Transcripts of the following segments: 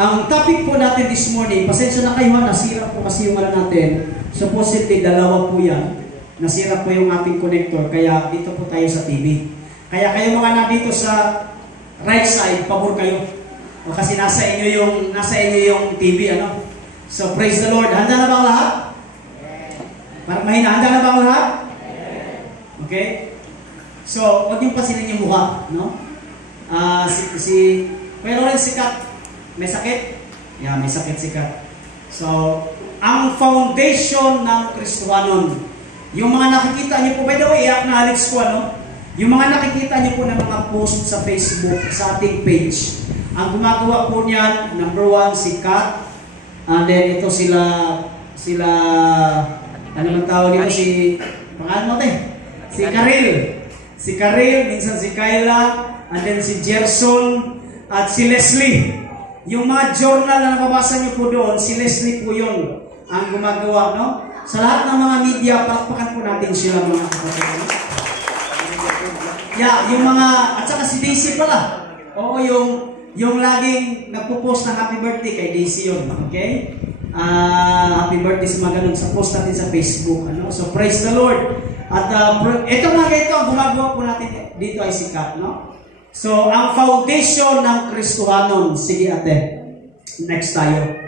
Ang topic po natin this morning, pasensya na kayo ha, nasira po kasi yung natin. Supposedly, dalawa po yan. Nasira po yung ating connector, kaya dito po tayo sa TV. Kaya kayo mga nandito sa right side, pabor kayo. O kasi nasa inyo yung TV, ano? So, praise the Lord. Handa na ba ang lahat? Parang mahina. Handa na ba ang lahat? Okay? So, huwag niyong pasinin yung mukha, no? Pero rin sikat. May sakit? Yeah, may sakit sikat. So, ang foundation ng Kristohanon. Yung mga nakikita niyo po, by the way, acknowledge ko, ano? Yung mga nakikita niyo po ng mga post sa Facebook, sa ating page, ang gumagawa po niyan, number 1, si Kat. And then, ito sila, ano man tawag dito, pangalan mo tayo? Si Karil, minsan si Kayla, and then si Gerson, at si Leslie. Yung mga journal na nababasa niyo po doon, si Leslie po yun ang gumagawa, no? Sa lahat ng mga media, palakpakan po natin sila mga kapatid. Yeah, yung mga, at saka si Daisy pala. Oo, yung laging nagpo-post ng happy birthday kay Daisy yun, okay? Happy birthday sa mga ganun, sa post natin sa Facebook, ano? So, praise the Lord. At ito mga ganito, ang gumagawa po natin dito ay si Kat, no? So, ang foundation ng Kristohanon. Sige ate, next tayo.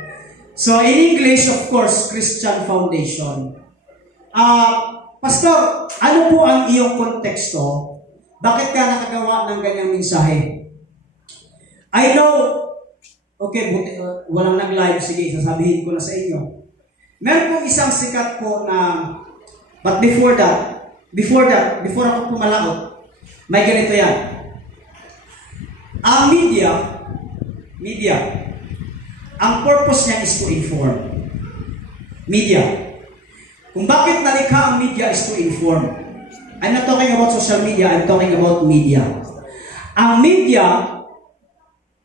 So, in English, of course, Christian foundation. Pastor, ano po ang iyong konteksto? Bakit ka nakagawa ng ganyang mensahe? I know, okay, walang nag-live, sige, sasabihin ko na sa inyo. Meron pong isang sikat po na, but before ako pumalaot, may ganito yan. Ang media, ang purpose niya is to inform. Media. Kung bakit nalikha ang media is to inform. I'm not talking about social media, I'm talking about media. Ang media,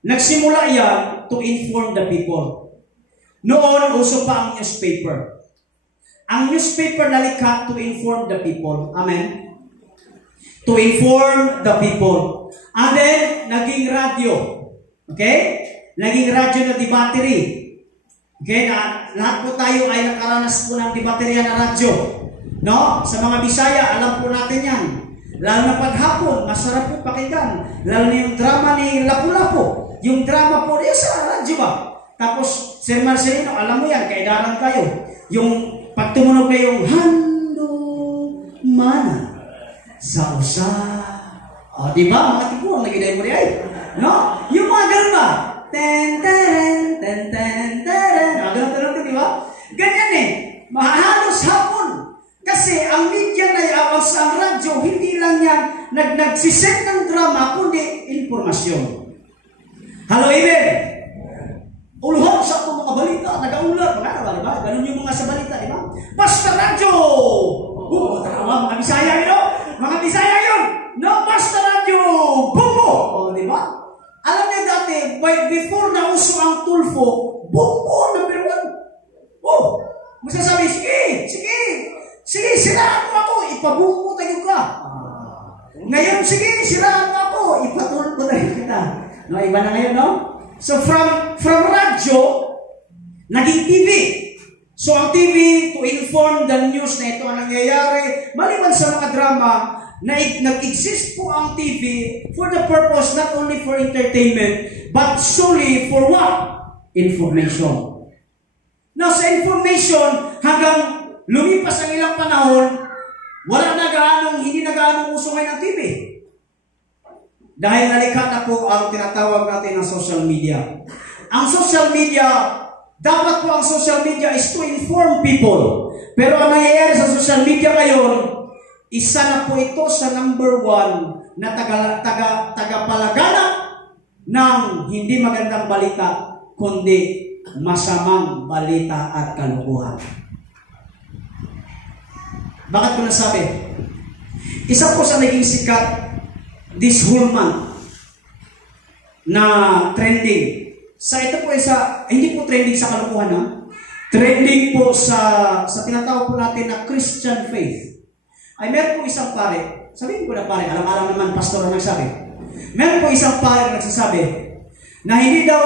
nagsimula yan to inform the people. Noon, uso pa ang newspaper. Ang newspaper nalikha to inform the people. Amen? To inform the people. And then, naging radyo. Okay? Naging radyo na di-battery. Okay? Lahat po tayo ay nakaranas po ng di-battery na radyo. No? Sa mga Bisaya, alam po natin yan. Lalo na paghapon, masarap po pakinggan. Lalo na yung drama ni Lapu-Lapu. Yung drama po, yung sa radyo ba? Tapos, Sir Marcelino, alam mo yan, kaidaran kayo. Yung pagtumunog na yung hando mana sa usa. O, diba? Mga tiguang nag-iday mo rin. No? Yung mga ganun ba? Ten, ten, ten, ten, ten. Ganun, diba? Ganyan eh. Mahalos hapon. Kasi ang media na yawas ang radyo, hindi lang yan nagsisend ng drama, kundi informasyon. Hello, amen? Uluhan sa itong mga balita, nag-aulat. Mga diba? Ganun yung mga sa balita, diba? Basta radyo! Mga Bisaya yun, no? Mga Bisaya yun! No, basta radyo! Bumbo! O, diba? Alam niyo dati, before na uso ang tulfo, bumbo, number 1. Oh, masasabi, sige, siraan mo ako, ipabumbo tayo ka. Ngayon, sige, siraan mo ako, ipatulpo tayo kita. No, iba na ngayon, no? So, from radyo, naging TV. So, ang TV, to inform the news na ito ang nangyayari, maliban sa mga drama, nag-exist po ang TV for the purpose not only for entertainment, but solely for what? Information. Now, sa information, hanggang lumipas ang ilang panahon, hindi na gaanong uso ngayon ng TV. Dahil nalikha na po ang tinatawag natin ng social media. Ang social media, dapat po ang social media is to inform people. Pero ang nangyayari sa social media ngayon, isa na po ito sa number 1 na tagapalaganap ng hindi magandang balita, kundi masamang balita at kalukuhan. Bakit ko nasabi? Isa po sa naging sikat this whole month na trending. Ito po hindi po trending sa kalukuhan, ha? Trending po sa tinatawag po natin na Christian faith. Ay meron po isang pare, sabihin ko na pare, alam naman pastor na nagsabi. Meron po isang pare na nagsasabi na hindi daw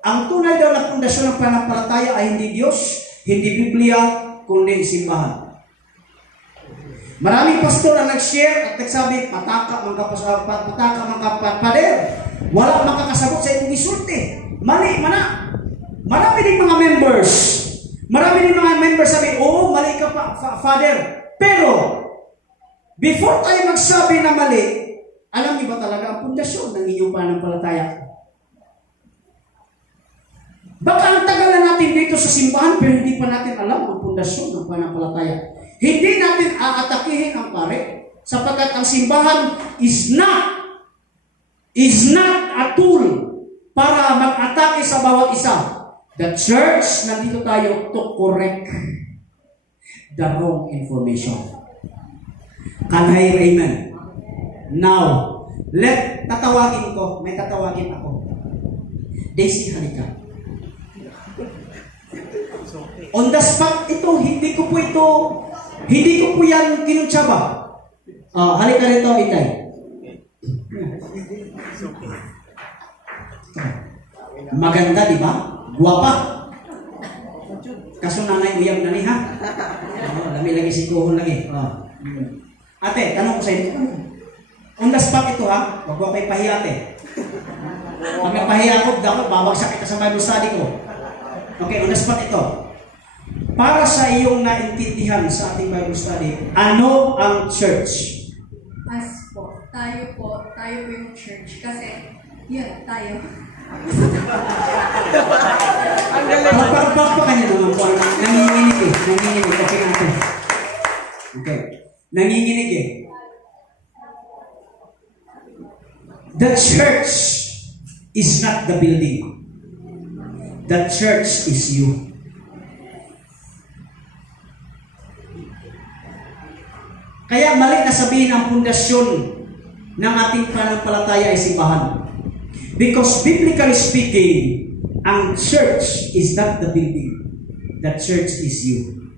ang tunay daw na pundasyon ng pananampalataya ay hindi Diyos, hindi Biblia, kundi simbahan. Maraming pastor ang nag-share at nagsabi, pataka mga pader. Wala makakasabot sa inyong isulti. Mali, mana. Marami din mga members. Sabi, oo, mali ka pa, father. Pero, before tayo magsabi na mali, alam niyo ba talaga ang pundasyon ng inyong pananampalataya? Baka ang tagal na natin dito sa simbahan, pero hindi pa natin alam ang pundasyon ng pananampalataya. Hindi natin aatakihin ang pare, sapagkat ang simbahan is not a tool para mag-atake sa bawat isa. The church, nandito tayo to correct the wrong information. Can I hear amen? Now, tatawagin ko, may tatawagin ako. Daisy, halika. On the spot, hindi ko po yan kinuntsaba. Halika rito, itay. Maganda, di ba? Guwapa. Kaso nanay uyang nani, ha? Dami lagi si kuhon lagi. Ate, tanong ko sa inyo. On the spot ito, ha? Huwag ko kayo pahiya, ate. Pag napahiya ako, dapat babagsak kita sa Bible study ko. Okay, on the spot ito. Para sa iyong naintindihan sa ating Bible study, ano ang church? As po, tayo po yung church. Kasi, yun, tayo. Pagpapaka niya naman po. Nanginginig eh. Okay natin. Okay. Nanginginig eh. The church is not the building. The church is you. Kaya mali na sabihin ang pundasyon ng ating pananampalataya ay simbahan. Because biblically speaking, ang church is not the building. The church is you.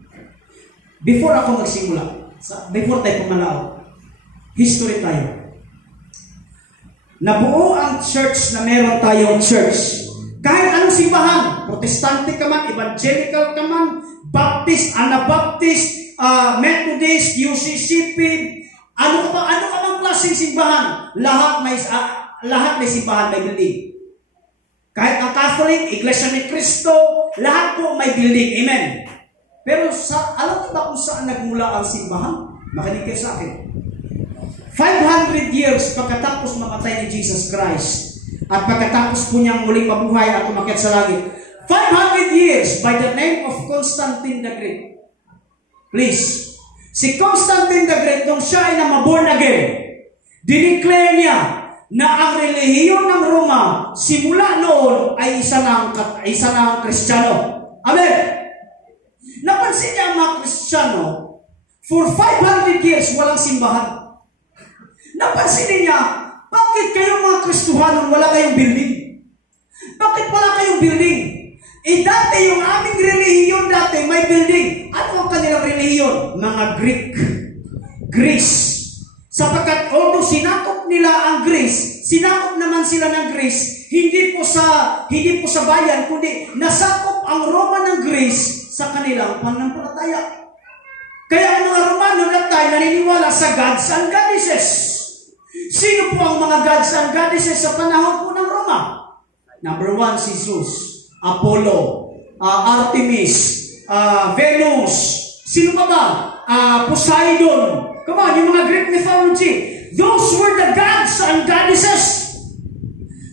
Before ako magsimula, before tayo pumalao, history tayo. Nabuo ang church na meron tayong church. Kahit anong simbahan, Protestante ka man, Evangelical ka man, Baptist, Anabaptist, Methodist, UCCP, ano ka bang klaseng simbahan? Lahat may simbahan, may building. Kahit ang Catholic, Iglesia ni Cristo, lahat po may building. Amen. Pero alam niyo ba kung saan nagmula ang simbahan? Makinig kayo sa akin. 500 years pagkatapos mamatay ni Jesus Christ at pagkatapos po niyang muling mabuhay at umakyat sa langit. 500 years by the name of Constantine the Great. Please. Si Constantine the Great, nung siya ay na-born again, dineclare niya na ang relihiyon ng Roma simula noon ay isa ng Kristiyano. Amen. Napansin niya ang mga Kristiyano, for 500 years walang simbahan. Napansin niya, bakit kayo mga Kristuhanon wala kayong building? Bakit wala kayong building? Dati yung aming relihiyon dati may building. Ano ang kanilang relihiyon? Mga Greece. Sapagkat although sinakop nila ang Greece, sinakop naman sila ng Greece, hindi po sa bayan, kundi nasakop ang Roma ng Greece sa kanilang pananampalataya. Kaya ang mga Romano na tayo naniniwala sa gods and goddesses. Sino po ang mga gods and goddesses sa panahon po ng Roma? Number 1, si Zeus, Apollo, Artemis, Venus, sino pa ba? Poseidon. Come on, yung mga Greek mythology. Those were the gods and goddesses.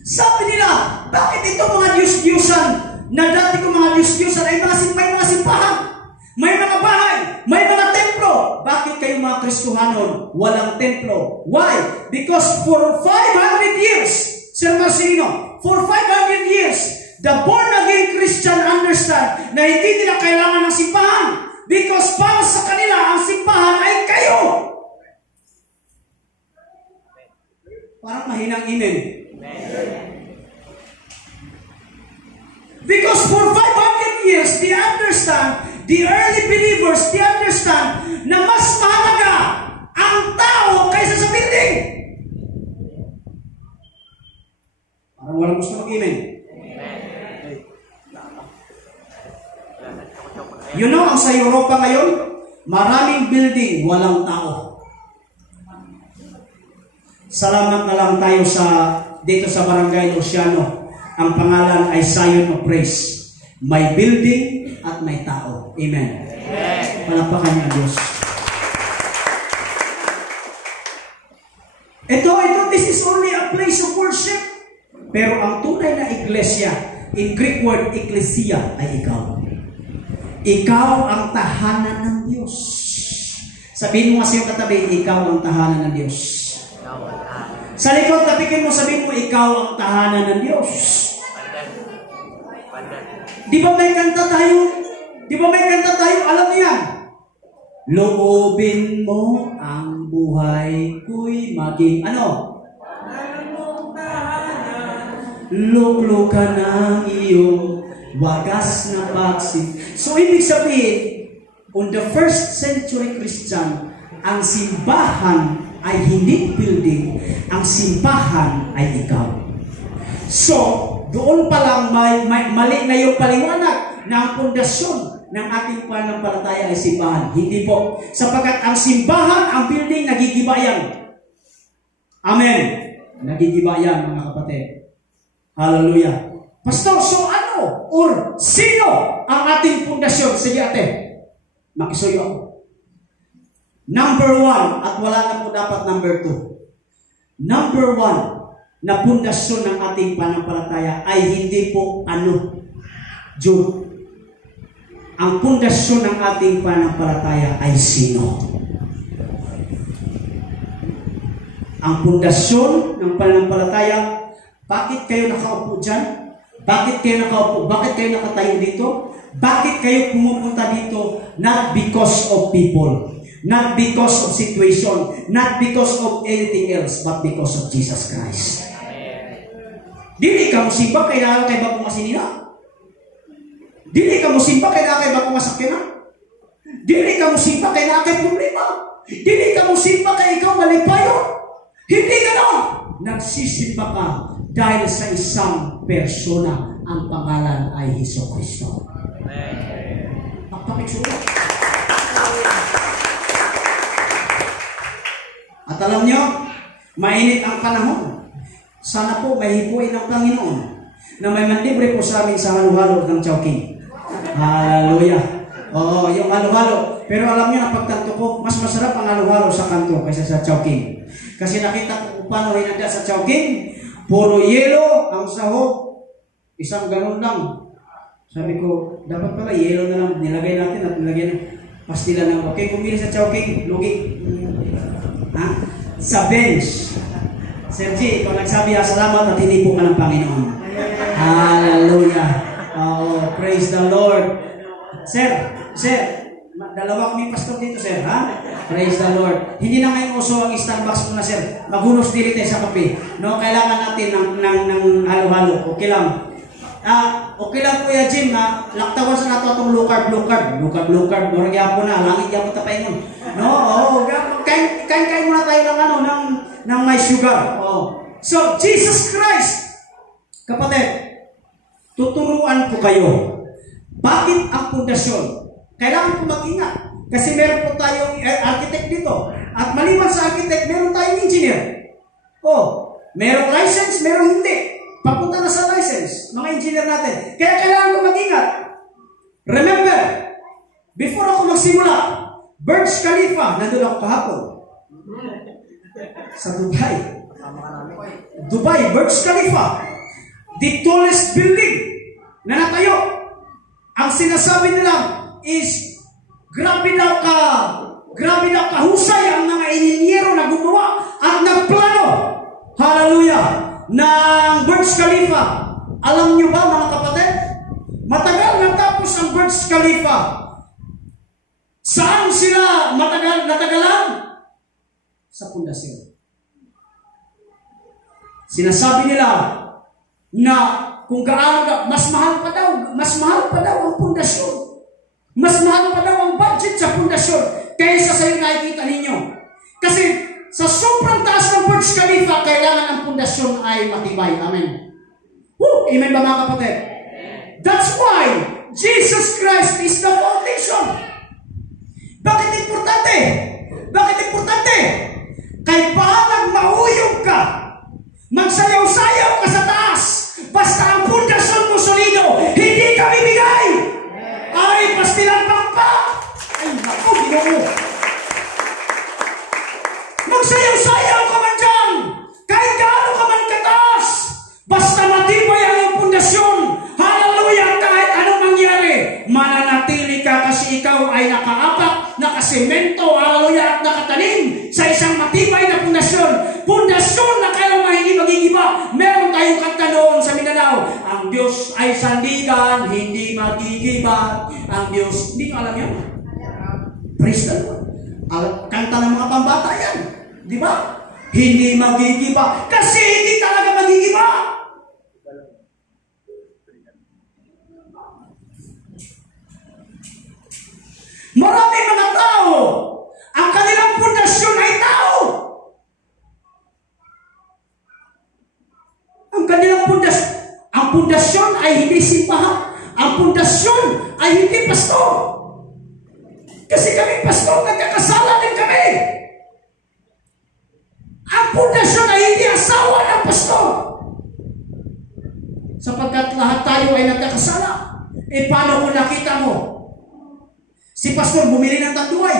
Sabi nila, bakit itong mga Diyos-Diyosan na dati kong mga Diyos-Diyosan ay may mga simbahan, may mga bahay, may mga templo? Bakit kayo mga Kristuhanon walang templo? Why? Because for 500 years, Sir Marcelino, for 500 years, the born-again Christian understand na hindi nila kailangan ng simbahan because para sa kanila, ang simbahan ay kayo. Parang mahinang amen. Because for 500 years, they understand, the early believers, they understand na mas mahalaga ang tao kaysa sa building. Parang walang gusto mag-amen. You know, ang sa Europa ngayon, maraming building, walang tao. Salamat na lang tayo dito sa Barangay Luciano. Ang pangalan ay Zion of Praise. May building at may tao. Amen. Palapakan niyo ang Diyos. Ito, this is only a place of worship. Pero ang tunay na iglesia, in Greek word, ecclesia, ay ikaw. Ikaw ang tahanan ng Diyos. Sabihin mo nga sa iyong katabi, ikaw ang tahanan ng Diyos. Sa likod, tapikin mo, sabihin mo, ikaw ang tahanan ng Diyos. Di ba may kanta tayo? Di ba may kanta tayo? Alam niyo yan. Loobin mo ang buhay ko'y maging, ano? Luklo ka ng iyong wagas na pagsin. So, ibig sabihin, on the first century Christian, ang simbahan ay hindi building, ang simbahan ay ikaw. So, doon pa lang may mali na yung paliwanag na ang pundasyon ng ating pananampalataya ay simbahan. Hindi po. Sapagkat ang simbahan, ang building, nagigibayan. Amen. Nagigibayan, mga kapatid. Hallelujah. Pastor, so ano? Or sino ang ating pundasyon? Sige ate, makisuyo ako. Number 1, at wala na po dapat number 2. Number 1, na pundasyon ng ating pananampalataya ay hindi po ano, Jude. Ang pundasyon ng ating pananampalataya ay sino? Ang pundasyon ng pananampalataya, bakit kayo nakaupo dyan? Bakit kayo nakaupo? Bakit kayo nakatayo dito? Bakit kayo pumupunta dito? Not because of people. Not because of situation. Not because of anything else, but because of Jesus Christ. Dili ka musimba kailangan kay bagong masinina. Dili ka musimba kailangan kay bagong masakyanan. Dili ka musimba kailangan kay problema. Dili ka musimba kay ikaw malipayo. Hindi ganoon. Nagsisimba ka dahil sa isang persona. Ang pangalan ay Jesucristo. Pagpapiksura. At alam nyo, mainit ang panahon. Sana po may hipuin ng Panginoon na may manlibre po sa amin sa halo-halo ng Chowking. Hallelujah. Oo, yung halo-halo. Pero alam niyo na pagtanto ko, mas masarap ang halo-halo sa kanto kaysa sa Chowking. Kasi nakita ko kung paano hinanda sa Chowking, puro yelo ang sahog. Isang ganun lang. Sabi ko, dapat pala yelo na lang. Nilagay natin at nilagay na pastila ng okay. Kumili sa Chowking, lugi. Ha? Sa bench. Sir G, kung nagsabi salamat at hindi po ka ng Panginoon. Hallelujah. Oh, praise the Lord. Sir, dalawa kami pastor dito, sir, ha? Praise the Lord. Hindi na ngayon uso ang Starbucks muna, sir. Maghunos dili tayo sa kape. No, kailangan natin ng halo-halo. Okay lang. Okay lang Kuya Jim, laktawan sa nato itong low carb. Murag yapon na, langit yapon tapayin mo. No, kain muna tayo ng may sugar. Oh. So, Jesus Christ, kapatid, tuturuan ko kayo. Bakit ang pundasyon? Kailangan po mag-ingat. Kasi meron po tayong architect dito. At maliban sa architect, meron tayong engineer. Oh, merong license, merong hindi. Papunta na sa license, mga engineer natin. Kaya kailangan ko mag-ingat. Remember, before ako magsimula, Burj Khalifa, nandun ako kahapon. Sa Dubai, Burj Khalifa, the tallest building na natayo. Ang sinasabi nila is, grabe daw kahusay ang mga inhinyero na gumawa at nagplano. Hallelujah! Ng Burj Khalifa. Alam niyo ba mga kapatid? Matagal natapos ang Burj Khalifa. Saan sila natagalan? Sa pundasyon. Sinasabi nila na kung gaano mas mahal pa daw ang pundasyon. Mas mahal pa daw ang budget sa pundasyon kaysa sa yung nakikita ninyo. Kasi sa sobrang taas ng Burj Khalifa, kailangan ang pundasyon ay matibay. Amen. Woo! Amen ba mga kapatid? That's why Jesus Christ is the foundation. Bakit importante? Bakit importante? Kay bahalang mauyog ka, magsayaw-sayaw ka sa taas, basta ang pundasyon mo solido, hindi ka bibigay. Ay, pastilan pa. Ay, naku, Ginoo. Magsayaw-sayaw ka man dyan, kahit gaano ka man kataas, basta matibay ang iyong pundasyon. Hallelujah, kahit anong mangyari, mananatili ka kasi ikaw ay nakaapak, nakasemento, hallelujah, at nakatanim sa isang matibay na pundasyon. Pundasyon na kailangan hindi magigiba. Meron tayong kanta noon sa Mindanao, ang Diyos ay sandigan, hindi magigiba. Ang Diyos, hindi ko alam yan. Praise the Lord. Kanta ng mga pambata yan. Di ba? Hindi magigiba. Kasi hindi talaga magigiba. Maraming mga tao, ang kanilang pundasyon ay tao. Ang pundasyon ay hindi simbahan. Ang pundasyon ay hindi pastor. Kasi kami pastor, nagkakasala din kami. Ang pundasyon ay hindi asawa ng pastor. Sapagkat lahat tayo ay nagkakasala. E paano kung nakita mo? Si pastor bumili ng tanduay.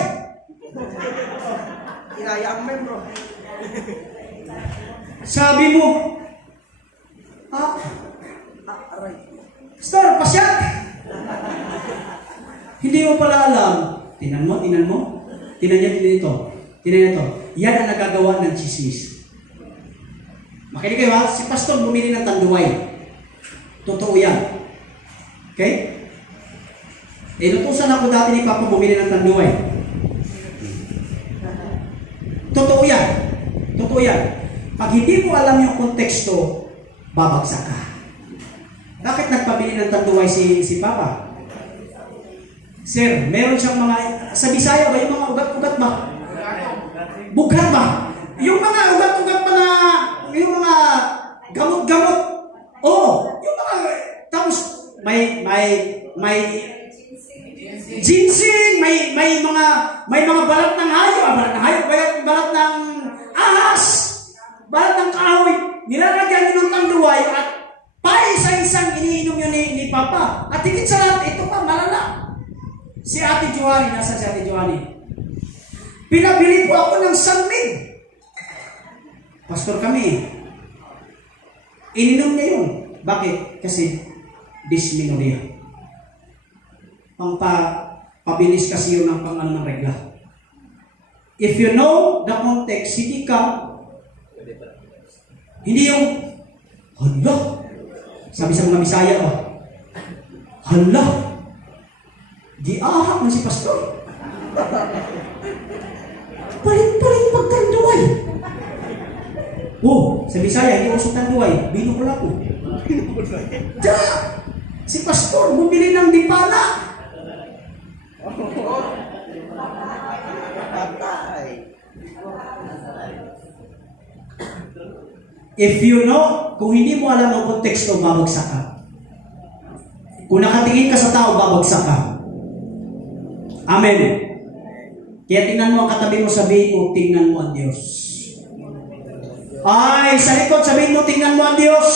Inaya ang membro. Sabi mo, Aray. pastor, pasyat. Hindi mo pala alam. Tinan mo. Tinan niyo ito. Yan ang nagagawa ng chismis. Makinig kayo ha, si pastor bumili ng tanduay. Totoo yan. Okay? Inutusan ako dati ni Papa bumili ng tanduay. Totoo yan. Pag hindi mo alam yung konteksto, babagsak ka. Bakit nagpabili ng tanduay si Papa? Sir, meron siyang mga, sa Bisaya ba, yung mga ugat-ugat ba? Bughat ba? Yung mga ugat-ugat ba na, yung mga gamot-gamot. Yung mga, tapos may ginseng, may mga balat ng hayop, balat ng ahas, balat ng kahoy. Nilalagyan nyo ng tanduay at paisa-isang iniinom yun ni Papa. At higit sa lahat, ito pa, malala. Si Ate Johanny, nasa si Ate Johanny? Pinabili po ako ng sanmig. Pastor kami. Ininom niya yun. Bakit? Kasi dysmenorrhea. Pabilis kasi yun ng ng regla. If you know the context, hindi yung hala. Sabi sa mga Bisaya ba? Hala. Giahak man si pastor. Paling pagtanduay. Sa Bisaya, hindi usok tanduay. Binukol ako. Si pastor bumili ng dipala. If you know, kung hindi mo alam ang konteksto, babagsak ka. Kung nakatingin ka sa tao, babagsak ka. Amen. Kaya tingnan mo ang katabi mo, sabihin mo, tingnan mo ang Diyos. Ay, sa likod, sabihin mo, tingnan mo ang Diyos.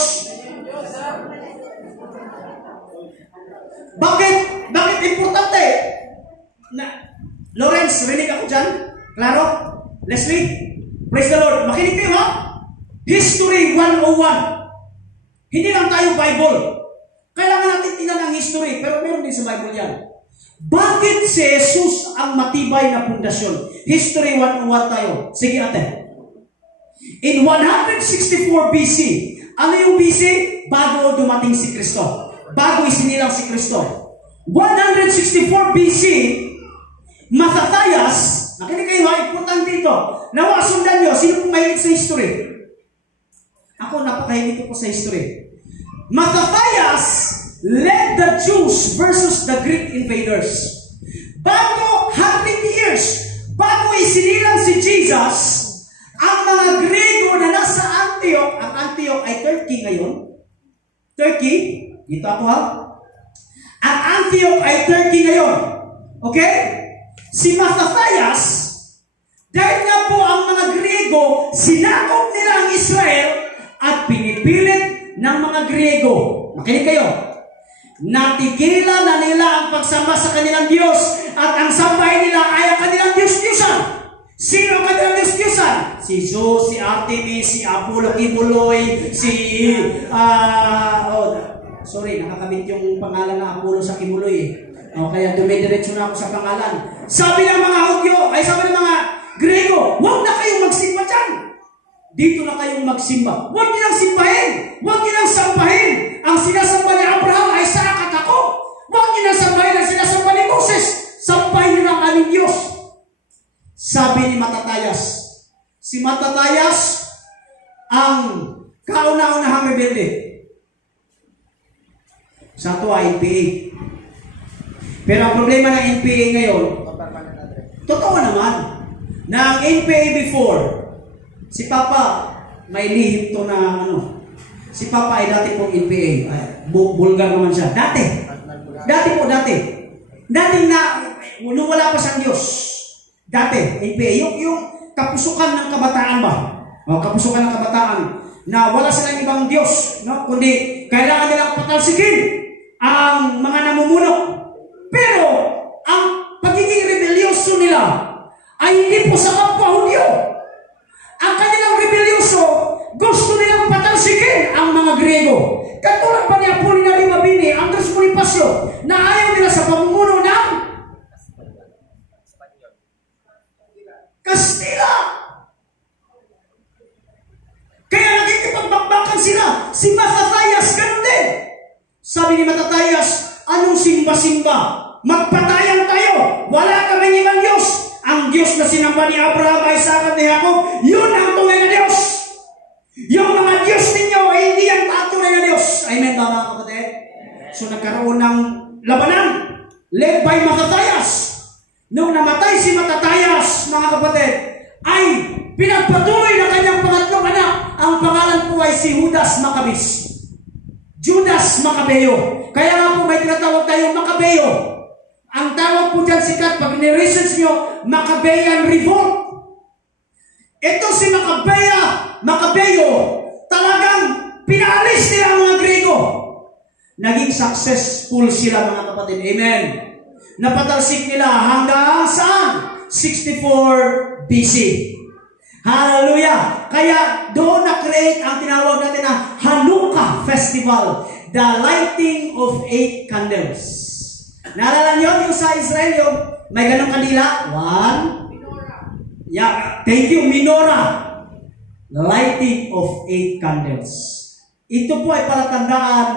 Bakit importante? Lawrence, rinig ako dyan? Claro? Leslie? Praise the Lord. Makinig kayo ha? History 101. Hindi lang tayo Bible. Kailangan natin tingnan ang history, pero meron din sa Bible yan. Bakit si Jesus ang matibay na pundasyon? History 101 tayo. Sige ate. In 164 BC, ano yung BC? Bago dumating si Kristo. Bago isinilang si Kristo. 164 BC, Mattathias, nakinig kayo ha, importante ito. Nawa, sundan nyo, sino pong mahilig sa history? Ako, napakahilig ko sa history. Mattathias led the Jews versus the Greek invaders. Bago 100 years, bago isinilang si Jesus, ang mga Grego na nasa Antioch, ang Antioch ay Turkey ngayon. Turkey, dito ako ha. Ang Antioch ay Turkey ngayon. Okay? Si Mattathias, dahil nga po ang mga Griego, sinakop nila ang Israel at pinipilit ng mga Griego. Makinig kayo. Natigilan na nila ang pagsamba sa kanilang Diyos at ang sambahin nila ay ang kanilang Diyos-Diyosan. Sino ang kanilang Diyos-Diyosan? Si Zeus, si Artemis, si Apollo Kibuloy, nakakabit yung pangalan na Apollo sa Kibuloy eh. O, kaya dumidiretso na ako sa pangalan. Sabi ng mga Hudyo, sabi ng mga Grego, huwag na kayong magsimba dyan. Dito na kayong magsimba. Huwag niyo lang simbahin. Huwag niyo lang sambahin. Ang sinasamba ni Abraham ay Isaac at ako. Huwag niyo lang sambahin ang sinasamba ni Moses. Sambahin niyo ng aming Diyos. Sabi ni Mattathias. Si Mattathias ang kauna-unahang rebelde. Sa ito ay NPA. Pero ang problema ng NPA ngayon, totoo naman, na ang NPA before, si Papa, may lihim to na si Papa ay dati pong NPA. Bulgar naman siya. Dati na, nung wala pa siyang Diyos. Dati, NPA. Yung kapusukan ng kabataan ba? Kapusukan ng kabataan na wala silang ibang Diyos. No? Kundi, kailangan nilang patalsikin ang mga namumuno. Pero, ang pagiging rebelyoso nila ay hindi po sa kapwa Hudyo. Ang kanilang rebelyoso, gusto nilang patalsikin ang mga Grego. Katulad pa ni Apollinario Mabini, Andres Bonifacio, na ayaw nila sa pamumuno ng Kastila. Kaya nakikipagbakan sila. Si Mattathias, ganun din. Sabi ni Mattathias, anong simba-simba? Magpatayan tayo. Wala kaming ibang Diyos. Ang Diyos na sinamba ni Abraham, Isaac at ni Jacob, yun ang tunay na Diyos. Yung mga Diyos ninyo ay hindi ang tunay na Diyos. Amen ba mga kapatid? So nagkaroon ng labanan led by Mattathias. Nung namatay si Mattathias, mga kapatid, ay pinagpatuloy ng kanyang pangatlong anak. Ang pangalan po ay si Judas Maccabeus. Judas Maccabeo. Kaya nga po may tinatawag tayong Maccabeo. Ang tawag po dyan sikat, pag ni-research nyo, Maccabean Revolt. Ito si Maccabeo, talagang pinaalis nila ang mga Grego. Naging successful sila mga kapatid. Amen. Napatalsik nila hanggang saan? 64 BC. Hallelujah! Kaya doon na-create ang tinawag natin na Hanukkah Festival, the lighting of 8 candles. Naalala niyo yung sa Israel, yung may ganong kandila? 1. Yeah, thank you, menorah. Lighting of 8 candles. Ito po ay palatandaan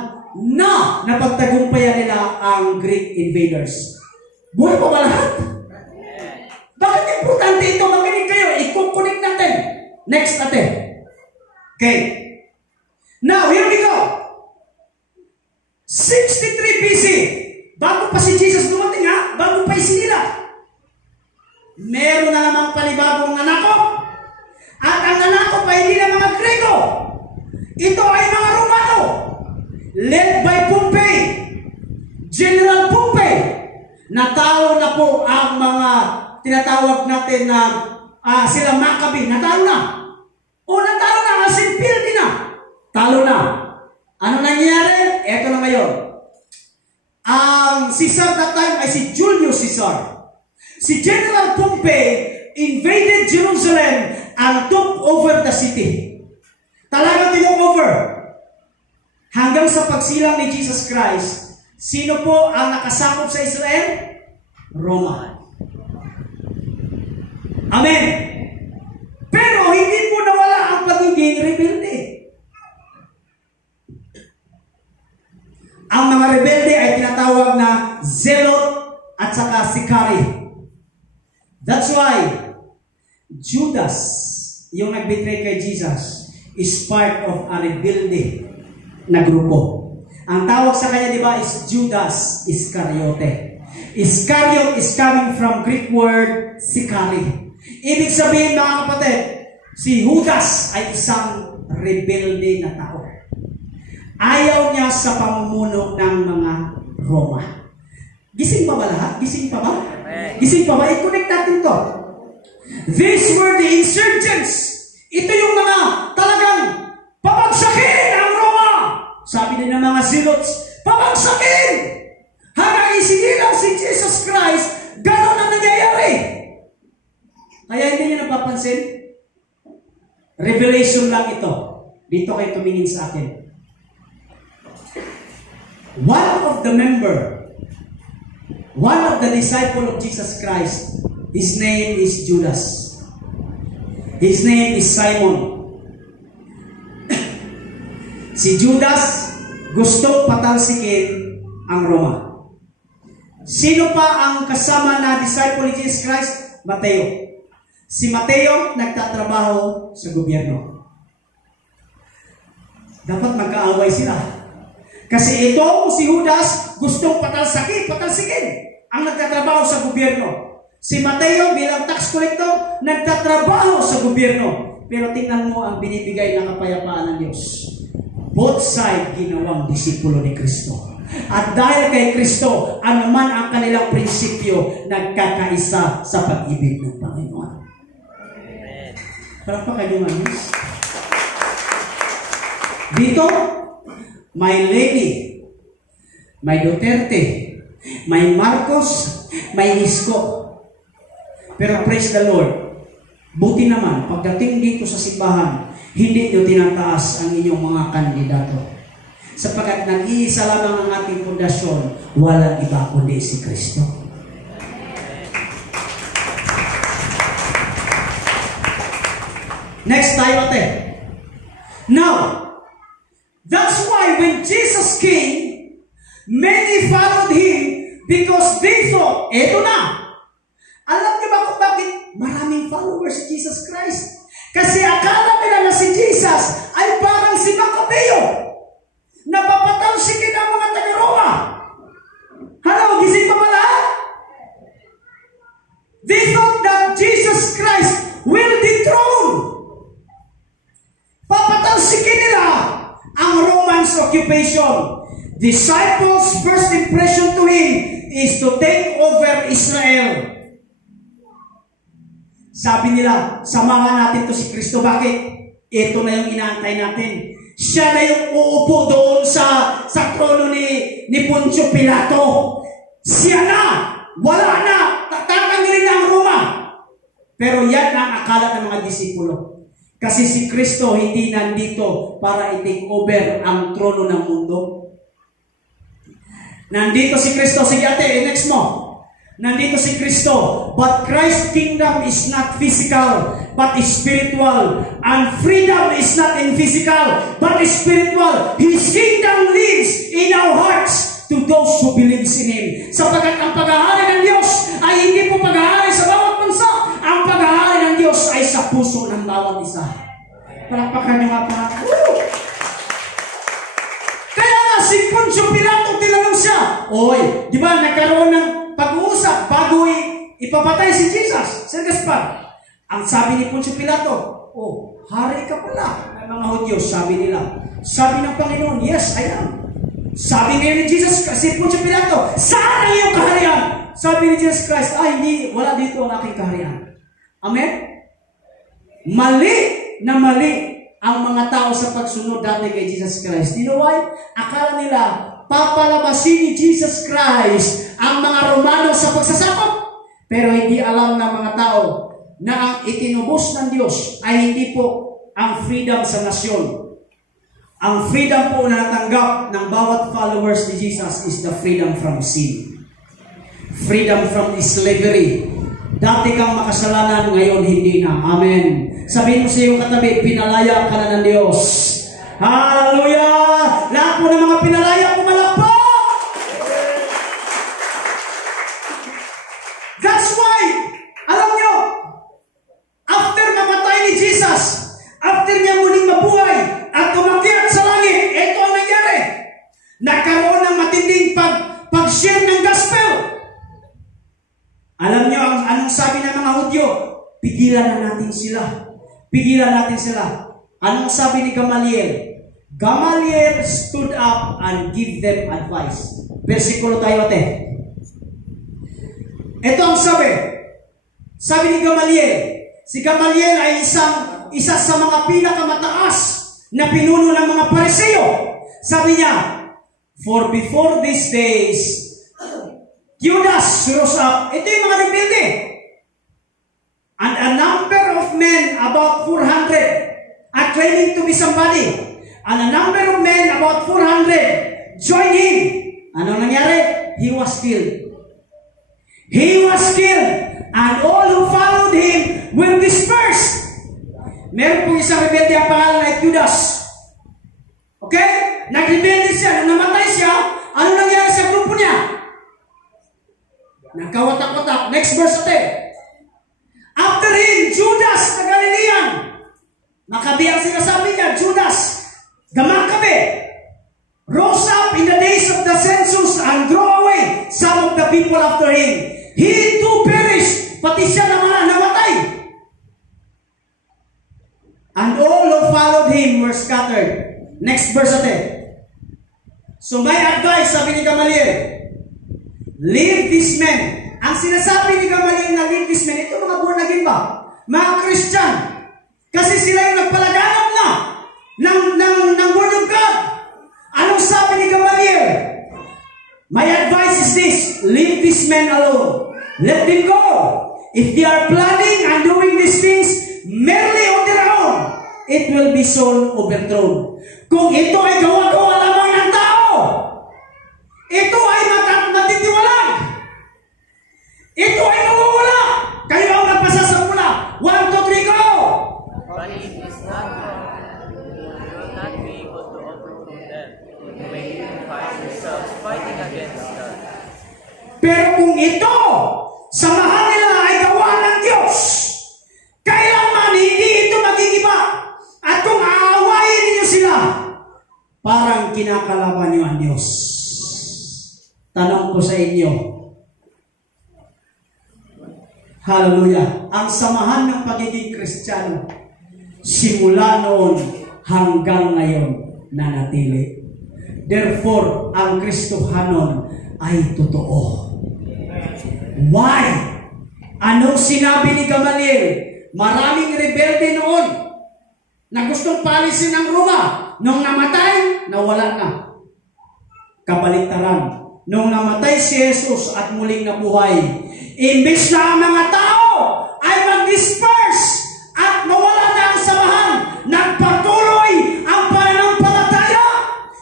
na napagtagumpayan nila ang Greek invaders. Buhay pa ba lahat? Bakit importante ito? Makinig kayo. I-connect natin. Next natin. Okay. Now, here we go. 63 BC. Bago pa si Jesus dumating ha? Bago pa isinila. Meron na namang panibagong nanakop. At ang nanakop ay hindi na mga Grego. Ito ay mga Romano. Led by Pompey. General Pompey. Natalo na po ang mga tinatawag natin na sila Maccabee. Natalo na. O natalo na. As in, pildi na. Talo na. Ano nangyari? Eto na ngayon. Ang Caesar that time ay si Julius Caesar. Si General Pompey invaded Jerusalem and took over the city. Talagang tinok over. Hanggang sa pagsilang ni Jesus Christ, sino po ang nakasakop sa Israel? Roma. Amen. Pero hindi po nawala ang pagiging rebelde. Ang mga rebelde ay tinatawag na zealot at saka sikari. That's why Judas, yung nagbetray kay Jesus, is part of a rebelde na grupo. Ang tawag sa kanya, di ba, is Judas Iscariote. Iscariot is coming from Greek word sikari. Ibig sabihin, mga kapatid, si Judas ay isang rebelde na tao. Ayaw niya sa pamumuno ng mga Roma. Gising pa ba lahat? Gising pa ba? Gising pa ba? I-connect natin to. These were the insurgents. Ito yung mga talagang pabagsakin ang Roma. Sabi din ng mga zealots, pabagsakin! Hanggang isinilang si Jesus Christ, gano'n ang nangyayari. Kaya hindi niyo napapansin? Revelation lang ito. Dito kayo tumingin sa akin. One of the disciple of Jesus Christ, his name is Judas. His name is Simon. Si Judas gustong patalsikin ang Roma. Sino pa ang kasama na disciple ni Jesus Christ? Mateo. Si Mateo nagtatrabaho sa gobyerno. Dapat magkaaway sila. Kasi ito, si Judas, gustong patalsikin ang nagtatrabaho sa gobyerno. Si Mateo bilang tax collector, nagtatrabaho sa gobyerno. Pero tingnan mo ang binibigay na kapayapaan ng Diyos. Both side ginawang disipulo ni Kristo. At dahil kay Kristo, anuman ang kanilang prinsipyo, nagkakaisa sa pag-ibig ng Panginoon. Palakpakan niyo, manis. Dito, may Levi, may Duterte, may Marcos, may Isko. Pero praise the Lord, buti naman, pagdating dito sa simbahan, hindi nyo tinataas ang inyong mga kandidato. Sapagkat nag-iisa lamang ang ating pundasyon, walang iba kundi si Kristo. Next tayo, ate. Now, that's why when Jesus came, many followed Him because they thought, eto na. Alam niyo ba kung bakit maraming followers si Jesus Christ? Kasi akala nila na si Jesus ay parang si Macabeo. Napapatalsikin ang mga taga-Roma. Hello, gising pa ba lahat? They thought that Jesus Christ will dethrone. Papatalsikin nila ang Romans occupation. Disciples' first impression to Him is to take over Israel. Sabi nila, samahan natin to si Kristo. Bakit? Ito na yung inaantay natin. Siya na yung uupo doon sa trono ni Poncio Pilato. Siya na! Wala na! Tatanggalin na ang Roma! Pero yan ang akala ng mga disipulo. Kasi si Kristo hindi nandito para i-take over ang trono ng mundo. Nandito si Kristo. Sige ate, next mo. Nandito si Kristo. But Christ's kingdom is not physical, but is spiritual. And freedom is not in physical, but is spiritual. His kingdom lives in our hearts to those who believes in Him. Sapagkat ang paghahari ng Diyos ay hindi po paghahari sa bawat bansa. Ang paghahari ng Diyos ay sa puso ng bawat isa. Palakpakan niyo nga pa. Kaya nga si Poncio Pilato tinanong siya. Oy, di ba nagkaroon ng pag-uusap bago ipapatay si Jesus? Sir Gaspar, ang sabi ni Poncio Pilato, oh, hari ka pala ng mga Hudyo, sabi nila. Sabi ng Panginoon, yes, I am. Sabi ngayon ni Jesus, si Poncio Pilato, saan ang iyong kaharian? Sabi ni Jesus Christ, hindi, wala dito ang aking kaharian. Amen? Mali na mali ang mga tao sa pagsunod dati kay Jesus Christ. You know why? Akala nila, papalabasin ni Jesus Christ ang mga Romano sa pagsasakop. Pero hindi alam ng mga tao na ang itinubos ng Diyos ay hindi po ang freedom sa nasyon. Ang freedom po na natanggap ng bawat followers ni Jesus is the freedom from sin. Freedom from slavery. Dati kang makasalanan, ngayon hindi na. Amen. Sabihin mo sa iyong katabi, pinalaya ka na ng Diyos. Hallelujah! Lahat po ng mga pinalaya, pumalakpak! That's why, alam nyo, after mamatay ni Jesus, after niya muling mabuhay, at umakyat sa langit, ito ang nangyari. Nagkaroon ng matinding pag-share ng gospel. Alam nyo, anong sabi ng mga Hudyo? Pigilan na natin sila. Pigilan natin sila. Anong sabi ni Gamaliel? Gamaliel stood up and give them advice. versikulo tayo, ate. Ito ang sabi. Sabi ni Gamaliel. Si Gamaliel ay isa sa mga pinakamataas na pinuno ng mga Pariseo. Sabi niya, for before these days, Judas rose up. Ito yung mga rebelde. And a number of men, about 400, are claiming to be somebody. And a number of men, about 400, joined him. Ano nangyari? He was killed. He was killed. And all who followed him were dispersed. Meron po isang rebelde ang pangalan ay Judas. Okay? Nag-rebelde siya. Nung namatay siya, ano nangyari sa grupo niya? Nagkawatak-watak. Next verse ate. After him, Judas na Galilean. Makabi ang sinasabi niya, Judas, Gamakabe, rose up in the days of the census and drew away some of the people after him. He too perished. Pati siya naman namatay. And all who followed him were scattered. Next verse ate. So my advice, sabi ni Gamaliel, leave these men. Ang sinasabi ni Gamaliel na leave these men, ito mga born again ba? Mga Christian. Kasi sila yung nagpalaganap na ng Word of God. Anong sabi ni Gamaliel? My advice is this, leave these men alone. Let them go. If they are planning and doing these things merely on their own, it will be soon overthrown. Kung ito ay gawa-gawa lamang ng tao, ito ay matitiwalag. Ito ay mawawala. Kayo ang nagpasasamula. 1, 2, 3, go! But if it is not wrong, you will not be able to overcome them when you find yourselves fighting against God. Pero kung ito, samahan nila ay gawa ng Diyos, kailanman hindi ito magigiba. At kung aawayin niyo sila, parang kinakalaban niyo ang Diyos. Tanong ko sa inyo, hallelujah, ang samahan ng pagiging Kristiyano, simula noon hanggang ngayon nanatili. Therefore, ang Kristohanon ay totoo. Why? Anong sinabi ni Gamaliel? Maraming rebelde noon na gustong palisin ang Roma. Nung namatay, nawala na. Kabaliktaran. Nung namatay si Jesus at muling nabuhay, imbis na ang mga tao ay mag-disperse at mawala na ang samahan, nagpatuloy ang pananampalataya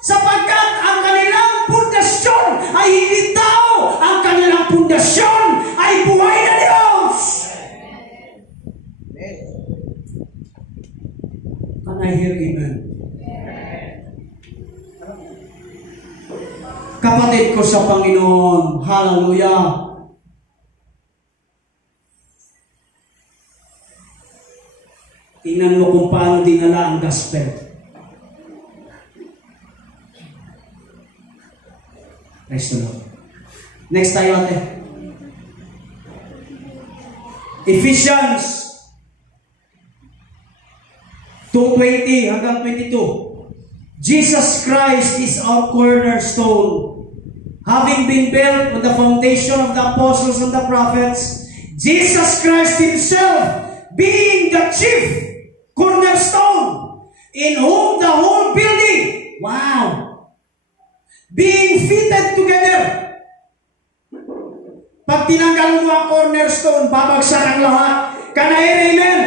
sapagkat ang kanilang pundasyon ay hindi tao, ang kanilang pundasyon ay buhay na Diyos. Can I hear amen? Kapatid ko sa Panginoon, hallelujah. Tingnan mo kung paano dinala ang gospel. Praise the Lord. Next tayo ate. Ephesians 2:20 hanggang 22. Jesus Christ is our cornerstone. Having been built on the foundation of the apostles and the prophets, Jesus Christ himself being the chief cornerstone, in whom the whole building, being fitted together. Pag tinanggal mo ang cornerstone, babagsak ang lahat. Can I hear amen?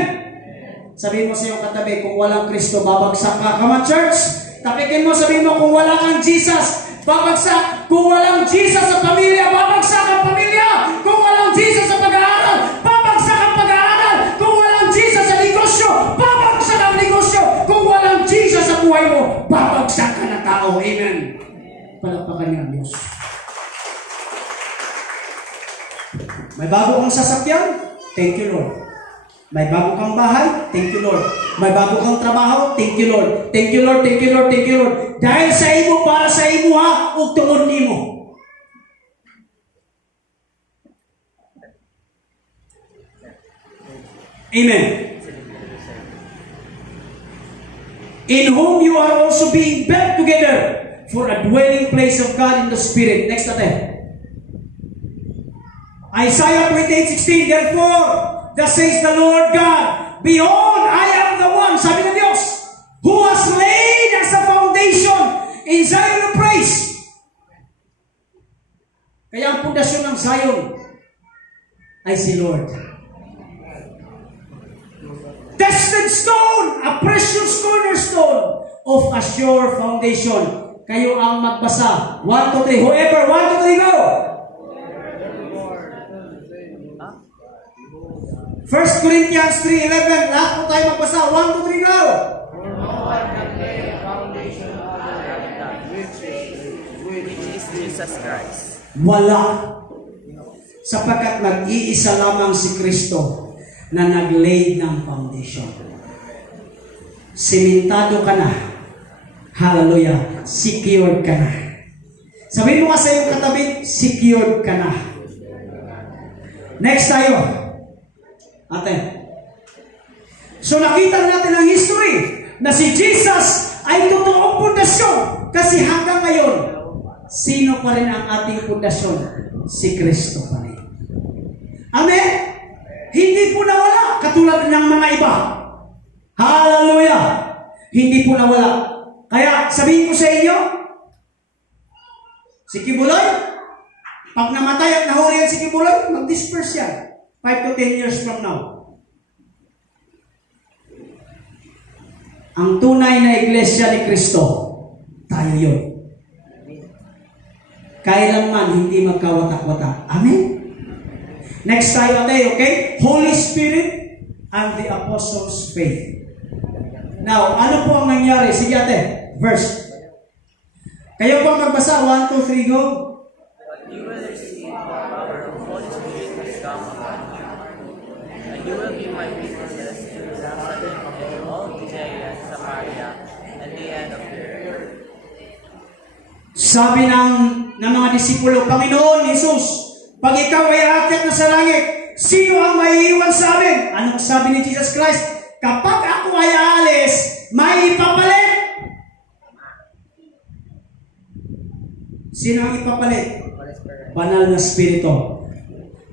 Sabihin mo sa iyong katabi, kung walang Kristo, babagsak ka. Come on, church. Tapikin mo, sabihin mo, kung wala kang Jesus, babagsak. Kung walang Jesus sa pamilya, babagsak ang pamilya. Kung walang Jesus sa pag-aaral, babagsak ang pag-aaral. Kung walang Jesus sa negosyo, babagsak ang negosyo. Kung walang Jesus sa buhay mo, babagsak ka na tao. Amen. Palakpakan niya ang Diyos. May bago kang sasakyan? Thank you, Lord. May bago kang bahay? Thank you, Lord. May bago kang trabaho? Thank you, Lord. Thank you, Lord. Thank you, Lord. Thank you, Lord. Dahil sa imo, para sa imo ha, ug tungod nimo. Amen. In whom you are also being built together for a dwelling place of God in the Spirit. Next natin. Isaiah 28:16, therefore, thus says the Lord God, behold, I am the one, sabi ng Diyos, who has laid as a foundation in Zion of praise. Kaya ang pundasyon ng Zion ay si Lord. Tested stone, a precious cornerstone of a sure foundation. Kayo ang magbasa. 1, 2, 3. Whoever, 1, 2, 3, go! 1 Corinthians 3:11. Lahat po tayo magbasa. 1, 2, 3, go! No one can lay a foundation other than that, which is Jesus Christ. Wala. Sapagkat nag-iisa lamang si Kristo na nag-lay ng foundation. Simentado ka na. Hallelujah. Secured ka na. Sabihin mo ka sa iyong katabi, secured ka na. Next tayo. Ate. So nakita natin ang history na si Jesus ay totoong pundasyon. Kasi hanggang ngayon, sino pa rin ang ating pundasyon? Si Kristo pa rin. Amen? Hindi po nawala katulad ng mga iba. Hallelujah! Hindi po nawala. Kaya sabihin ko sa inyo, si Kibuloy, pag namatay at nahuli yan si Kibuloy, mag-disperse yan. 5 to 10 years from now. Ang tunay na iglesia ni Kristo, tayo yun. Kailanman hindi magkawatak-watak. Amen? Next tayo tayo, okay? Holy Spirit and the Apostles' Faith. Now, ano po ang nangyari? Sige ate, verse. Kayo po magbasa, 1, 2, 3, go. But you will receive the power of Holy Spirit has come upon you, and you will be my witnesses in Jerusalem and all Judea and Samaria and the end of the earth. Sabi ng mga disipulo, Panginoon Jesus, pag ikaw ay aakyat na sa langit, sino ang maiiwan sa amin? Anong sabi ni Jesus Christ? Kapag ako ay aalis, may ipapalit. Sino ang ipapalit? Banal na Espiritu.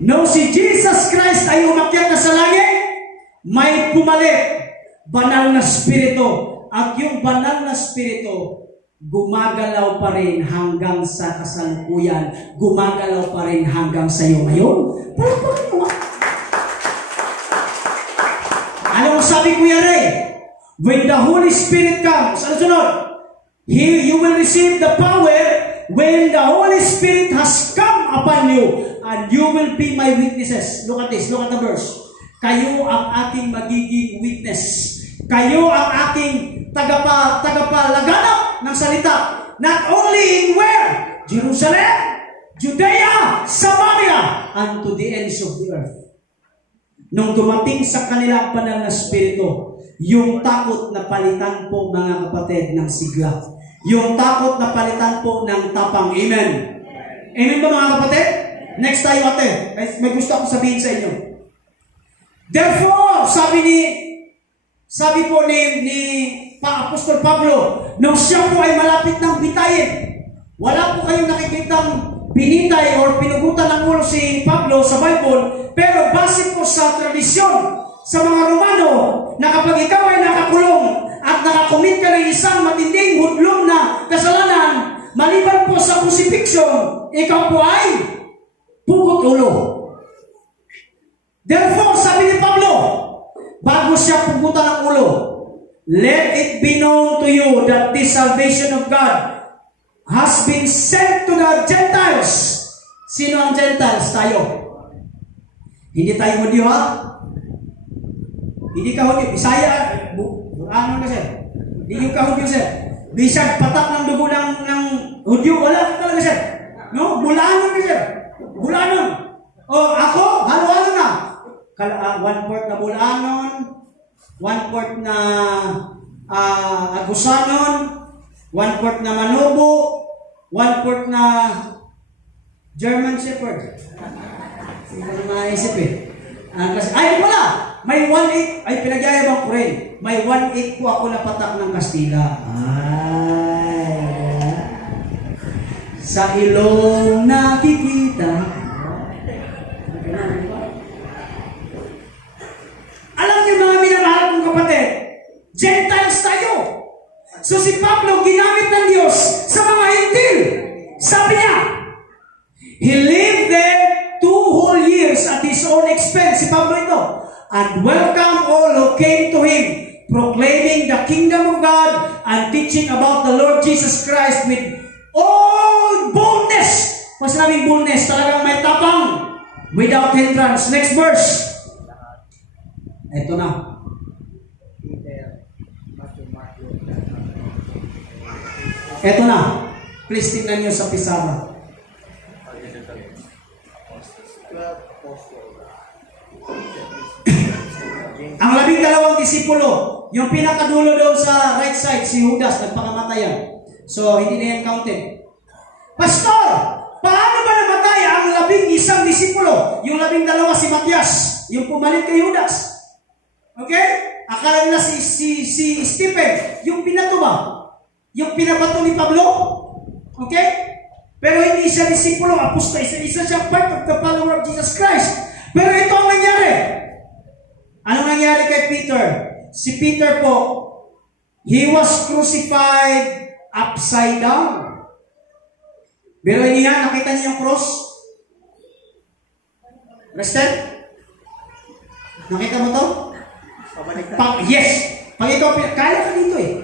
No, si Jesus Christ ay umakyat na sa langit, may pumalit. Banal na Espiritu. At yung banal na Espiritu, gumagalaw pa rin hanggang sa kasalukuyan. Gumagalaw pa rin hanggang sa iyo ngayon. Ano sabi Kuya Ray? When the Holy Spirit comes, ano sunod? Here you will receive the power when the Holy Spirit has come upon you, and you will be my witnesses. Look at this, look at the verse. Kayo ang aking magiging witness. Kayo ang aking tagapalaganap ng salita. Not only in where? Jerusalem, Judea, Samaria, and to the ends of the earth. Nung dumating sa kanila ang banal na Espiritu, yung takot na palitan po mga kapatid ng sigla. Yung takot na palitan po ng tapang. Amen. Amen ba mga kapatid? Next tayo ate. May gusto akong sabihin sa inyo. Therefore, sabi po ni Apostol Pablo, nung siya po ay malapit ng bitayin, wala po kayong nakikitang binitay or pinugutan ng ulo si Pablo sa Bible, pero base po sa tradisyon sa mga Romano na kapag ikaw ay nakakulong at nakakomit ka ng isang matinding hudlom na kasalanan, maliban po sa crucifixion, ikaw po ay pugot ulo. Therefore, sabi ni Pablo, bago siya pugutan ng ulo, let it be known to you that this salvation of God has been sent to the Gentiles. Sino ang Gentiles? Tayo. Hindi tayo Hudyo, ha? Hindi ka Hudyo. Bisaya, ano ka, sir? Hindi ka Hudyo, sir. Bisag, patak ng dugo ng Hudyo. Wala ka talaga, sir. No? Bulanon ka, sir. Bulanon. O, ako, halo-halo na. 1/4 na Bulanon, 1/4 na Agusanon, 1/4 na Manubo, 1/4 na German Shepherd. Hindi ko na maisip eh. Ay, wala! May 1/8, ay pinagyayabang ko rin. May 1/8 po ako na patak ng Kastila. Ay, sa ilong nakikita. Alam niyo mga minamahal kong kapatid, Gentiles tayo. So si Pablo ginamit ng Diyos sa mga Hintil. Sabi niya, he lived there 2 whole years at his own expense. Si Pablo ito. And welcome all who came to him, proclaiming the kingdom of God and teaching about the Lord Jesus Christ with all boldness. Pag sinabing boldness, talagang may tapang, without hindrance. Next verse. Ito na. Ito na. Please tingnan nyo sa Pisama. Ang 12 disipulo, yung pinakadulo doon sa right side, si Judas, nagpakamatay. So, hindi na yan counted. Pastor, paano ba namatay ang 11 disipulo? Yung 12 si Matias, yung pumalit kay Judas. Okay? Akala nila si Stephen, yung pinato ba? Yung pinabato ni Pablo? Okay? Pero hindi siya disipulo, apostol. Isa siya part of the follower of Jesus Christ. Pero ito ang nangyari. Ano nangyari kay Peter? Si Peter po, he was crucified upside down. Pero niya, nakita niyo yung cross? Understand? Nakita mo to? Yes. Pag ikaw, kaya ka dito eh.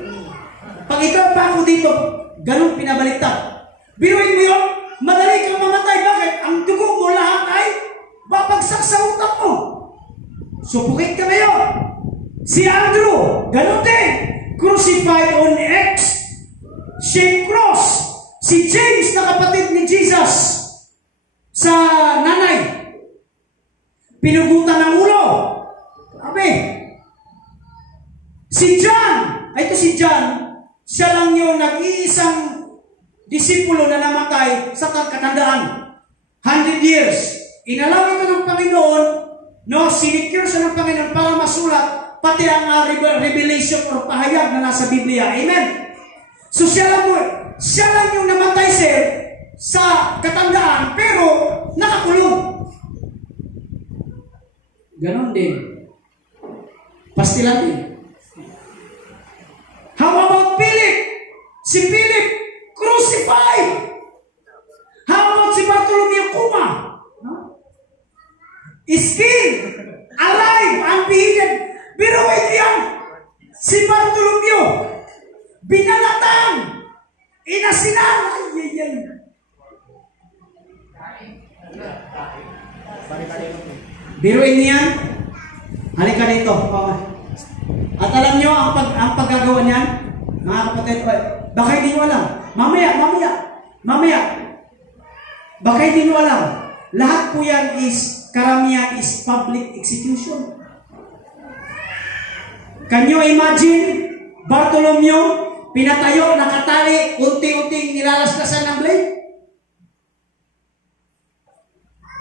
Pag ikaw pa ako dito, ganun pinabaliktad. Biruin mo yun, madali kang mamatay. Bakit? Ang dugo mo lahat ay babagsak sa utak mo. Supukin ka ngayon. Si Andrew, ganun din. Crucified on X-shaped cross. Si James na kapatid ni Jesus sa nanay, pinugutan ng ulo. Amen. Si John, ito si John, siya lang yung nag-iisang disipulo na namatay sa katandaan. 100 years. Inalaw ito ng Panginoon, no, sinicure siya ng Panginoon para masulat pati ang revelation or pahayag na nasa Biblia. Amen. So siya lang yung namatay, sir, sa katandaan, pero nakakulong. Ganon din. Pastilan din. How about Philip? Si Philip, crucified. How about si Bartholomew Kuma? No? Still alive, unbeheaded. Biruin yan. Si Bartholomew, binalatan, inasinan. Biruin niyan. Halika dito. At alam nyo, ang paggagawa niyan, mga kapatid, baka hindi nyo alam. Mamaya. Baka hindi nyo alam. Lahat po yan karamihan is public execution. Can you imagine, Bartholomew, pinatayo, nakatali, unti-unting nilalaskasan ng blade?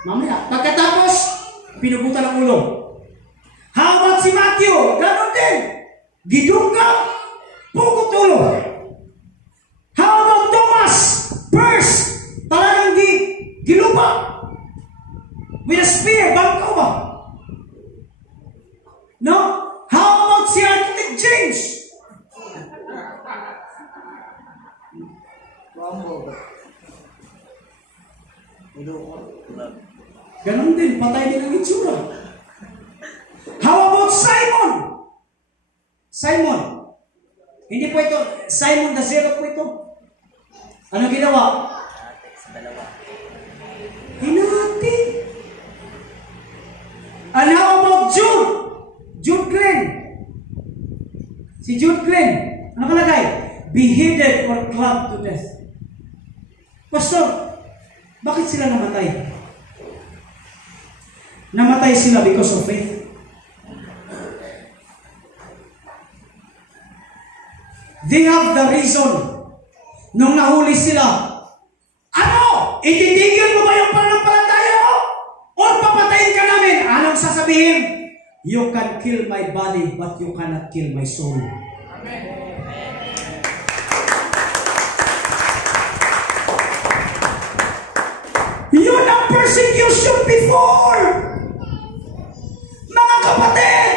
Mamaya. Pagkatapos, pinugutan ng ulo. How about si Matthew? Ganon din. Gidungkap, pugot ulo. How about Thomas? First, talagang gilupa. With a spear, bangkaw ba? No? How about si Architect James? Ganon din, patay din ang itsura. How about Simon? Simon. Hindi po ito, Simon the Zero po ito. Ano ginawa? Hinati. And how about Jude? Jude Glenn. Si Jude Glenn. Ano kalagay? Beheaded or clubbed to death. Pastor, bakit sila namatay? Namatay sila because of faith. They have the reason. Nung nahuli sila, ano? Ititigil mo ba yung pananampalataya mo? O papatayin ka namin? Anong sasabihin? You can kill my body, but you cannot kill my soul. Amen. persecution before. Mga kapatid,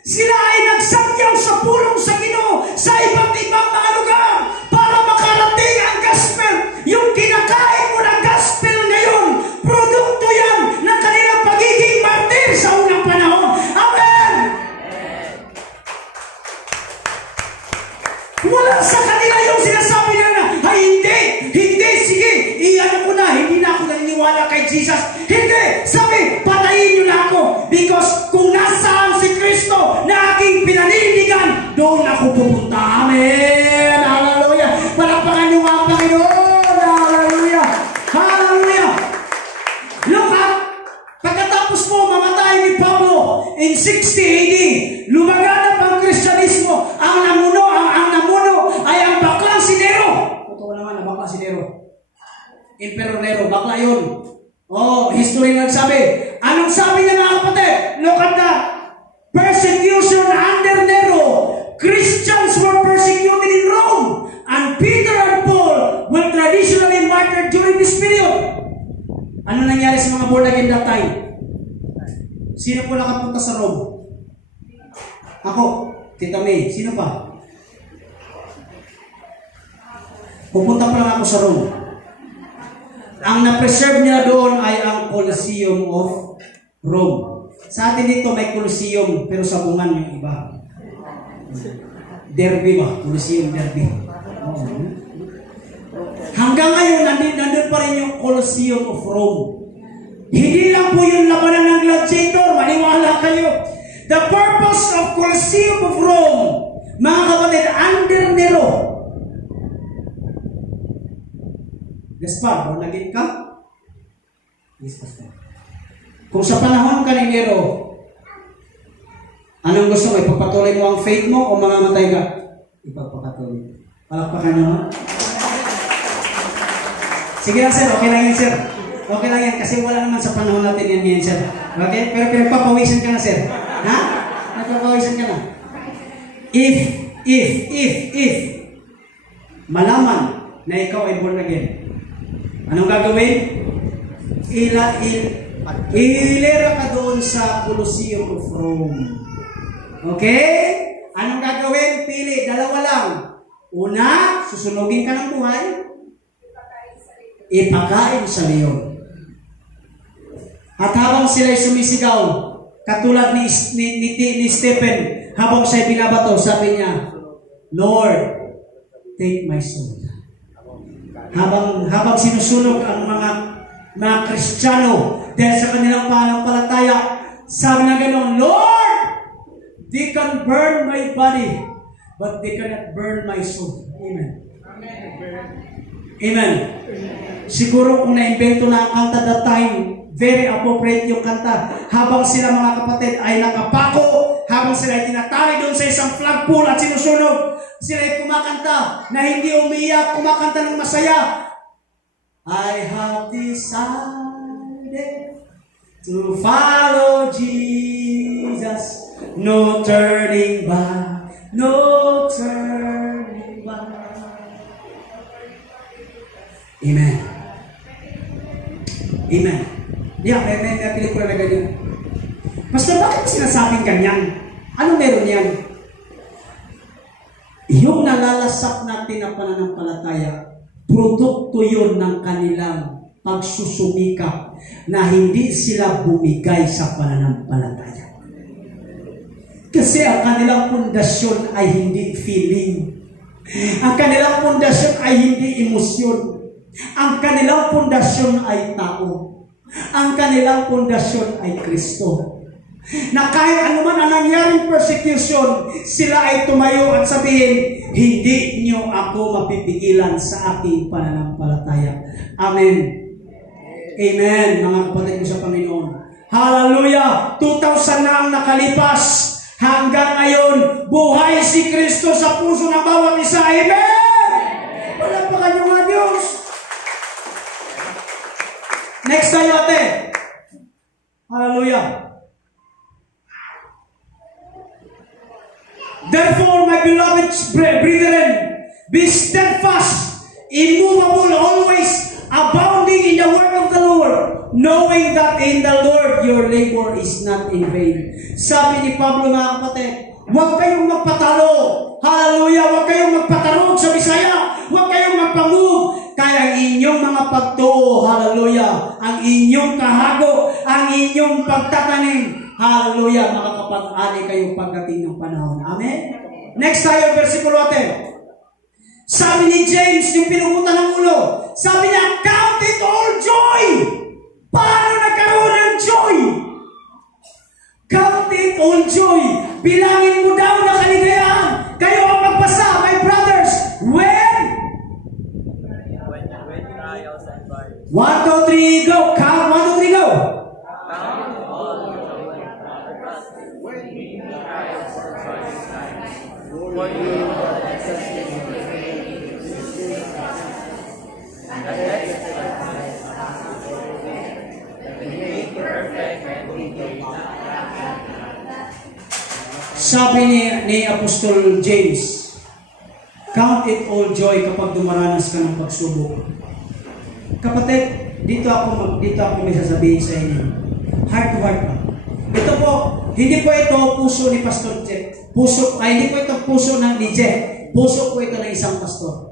sila ay nagsakyaw sa pulong sa Ginoo sa iba't ibang mga lugar para makarating ang gospel. Yung kinakain mo ng gospel ngayon, produkto yan ng kanilang pagiging martir sa unang panahon. Amen! Wala sa kanila yung sinasabi nila na, ay hindi, sige, iyan ko na, hindi na ako naniniwala kay Jesus. Hindi, sabi, patayin nyo na ako. Because kung nasaan si Kristo na aking pinaninindigan, doon ako pupunta. Amen! Hallelujah! Palakpakan nyo ang Panginoon! Hallelujah! Hallelujah! Look at, pagkatapos po mamatay ni Pablo in 60 AD, lumaganap ang Kristyanismo. Ang namuno ay ang baklang si Nero. Totoo naman ang baklang si Nero. Emperor Nero, bakla yun. Oh, history nagsabi. Anong sabi niya mga kapatid? Look at that. Persecution under Nero. Christians were persecuted in Rome. And Peter and Paul were traditionally martyred during this period. Ano nangyari sa mga born again that time? Sino po nakapunta sa Rome? Ako, Tita May. Sino pa? Pupunta pa lang ako sa Rome. Ang na-preserve nila doon ay ang Colosseum of Rome. Sa atin dito may Colosseum, pero sa bungan yung iba. Derby ba? Colosseum Derby. Hanggang ngayon, nandun pa rin yung Colosseum of Rome. Hindi lang po yung labanan ng gladiator, maniwala kayo. The purpose of Colosseum of Rome, mga kapatid, under Nero. Gaspar, born again ka? Yes, Pastor. Kung sa panahon ka ni Nero, anong gusto mo? Ipagpatuloy mo ang faith mo o mamamatay ka? Ipagpatuloy. Palakpakan nyo, ha? Sige lang, sir. Okay lang yan, sir. Okay lang yan. Kasi wala naman sa panahon natin yan ngayon, sir. Okay? Pero pinagpapawisan ka na, sir. Ha? Nagpapawisan ka na. If malaman na ikaw ay born again, anong gagawin? Ilera ka doon sa Colosseum of Rome. Okay? Anong gagawin? Pili. Dalawa lang. Una, susunugin ka ng buhay. Ipakain sa leon. At habang sila'y sumisigaw, katulad ni Stephen, habang siya'y binabato, sabi niya, Lord, take my soul. Habang sinusunog ang mga Kristiyano dahil sa kanilang pananampalataya, sabi na gano'n, Lord, they can burn my body, but they cannot burn my soul. Amen. Amen. Siguro kung na-invento na ang kanta that time, very appropriate yung kanta. Habang sila mga kapatid ay nakapako, habang sila ay tinatali doon sa isang flagpole at sinusunog, sila ay kumakanta na hindi umiyak, kumakanta ng masaya. I have decided to follow Jesus, no turning back, no turning back. Amen. Amen. Yeah, may pelikula na ganyan. Pastor, bakit sinasabing ganyan? Ano meron yan? Yung nalalasap natin na pananampalataya, produkto yun ng kanilang pagsusumikap na hindi sila bumigay sa pananampalataya. Kasi ang kanilang pundasyon ay hindi feeling. Ang kanilang pundasyon ay hindi emosyon. Ang kanilang pundasyon ay tao. Ang kanilang pundasyon ay Kristo. Na kahit anuman ang nangyaring persecution, sila ay tumayo at sabihin, hindi niyo ako mapipigilan sa aking pananampalataya. Amen. Amen, mga kapatid ko sa Panginoon. Hallelujah! 2,000 na ang nakalipas. Hanggang ngayon, buhay si Kristo sa puso ng bawat isa. Amen! Palapakan niyo nga Diyos. Next tayo, ate. Hallelujah. Therefore, my beloved brethren, be steadfast, immovable, always abounding in the word of the Lord, knowing that in the Lord your labor is not in vain. Sabi ni Pablo, mga kapatid, huwag kayong magpatalo. Hallelujah! Huwag kayong magpatarog sa Bisaya. Huwag kayong magpamove. Kaya ang inyong mga pagtuo, hallelujah, ang inyong kahago, ang inyong pagtatanim, hallelujah, makakapag-ali kayo pagdating ng panahon. Amen? Next tayo, versikulo natin. Sabi ni James, yung pinugutan ng ulo, sabi niya, count it all joy! Paano nagkaroon ng joy? Count it all joy! Bilangin mo daw na kaligayahan. Kayo ang magpasa, my brothers, when trials and trials. 1, 2, 3, go! Count, 1, 2, 3, go! Count all joy, brothers, when we trials and trials. For you are Sabi ni Apostol James, count it all joy kapag dumaranas ka ng pagsubok. Kapatid, dito ako may sasabihin sa inyo. Heart to heart pa. Ito po, hindi po ito puso ni Pastor Jeff. Hindi po ito puso ni Jeff. Puso po ito ng isang pastor.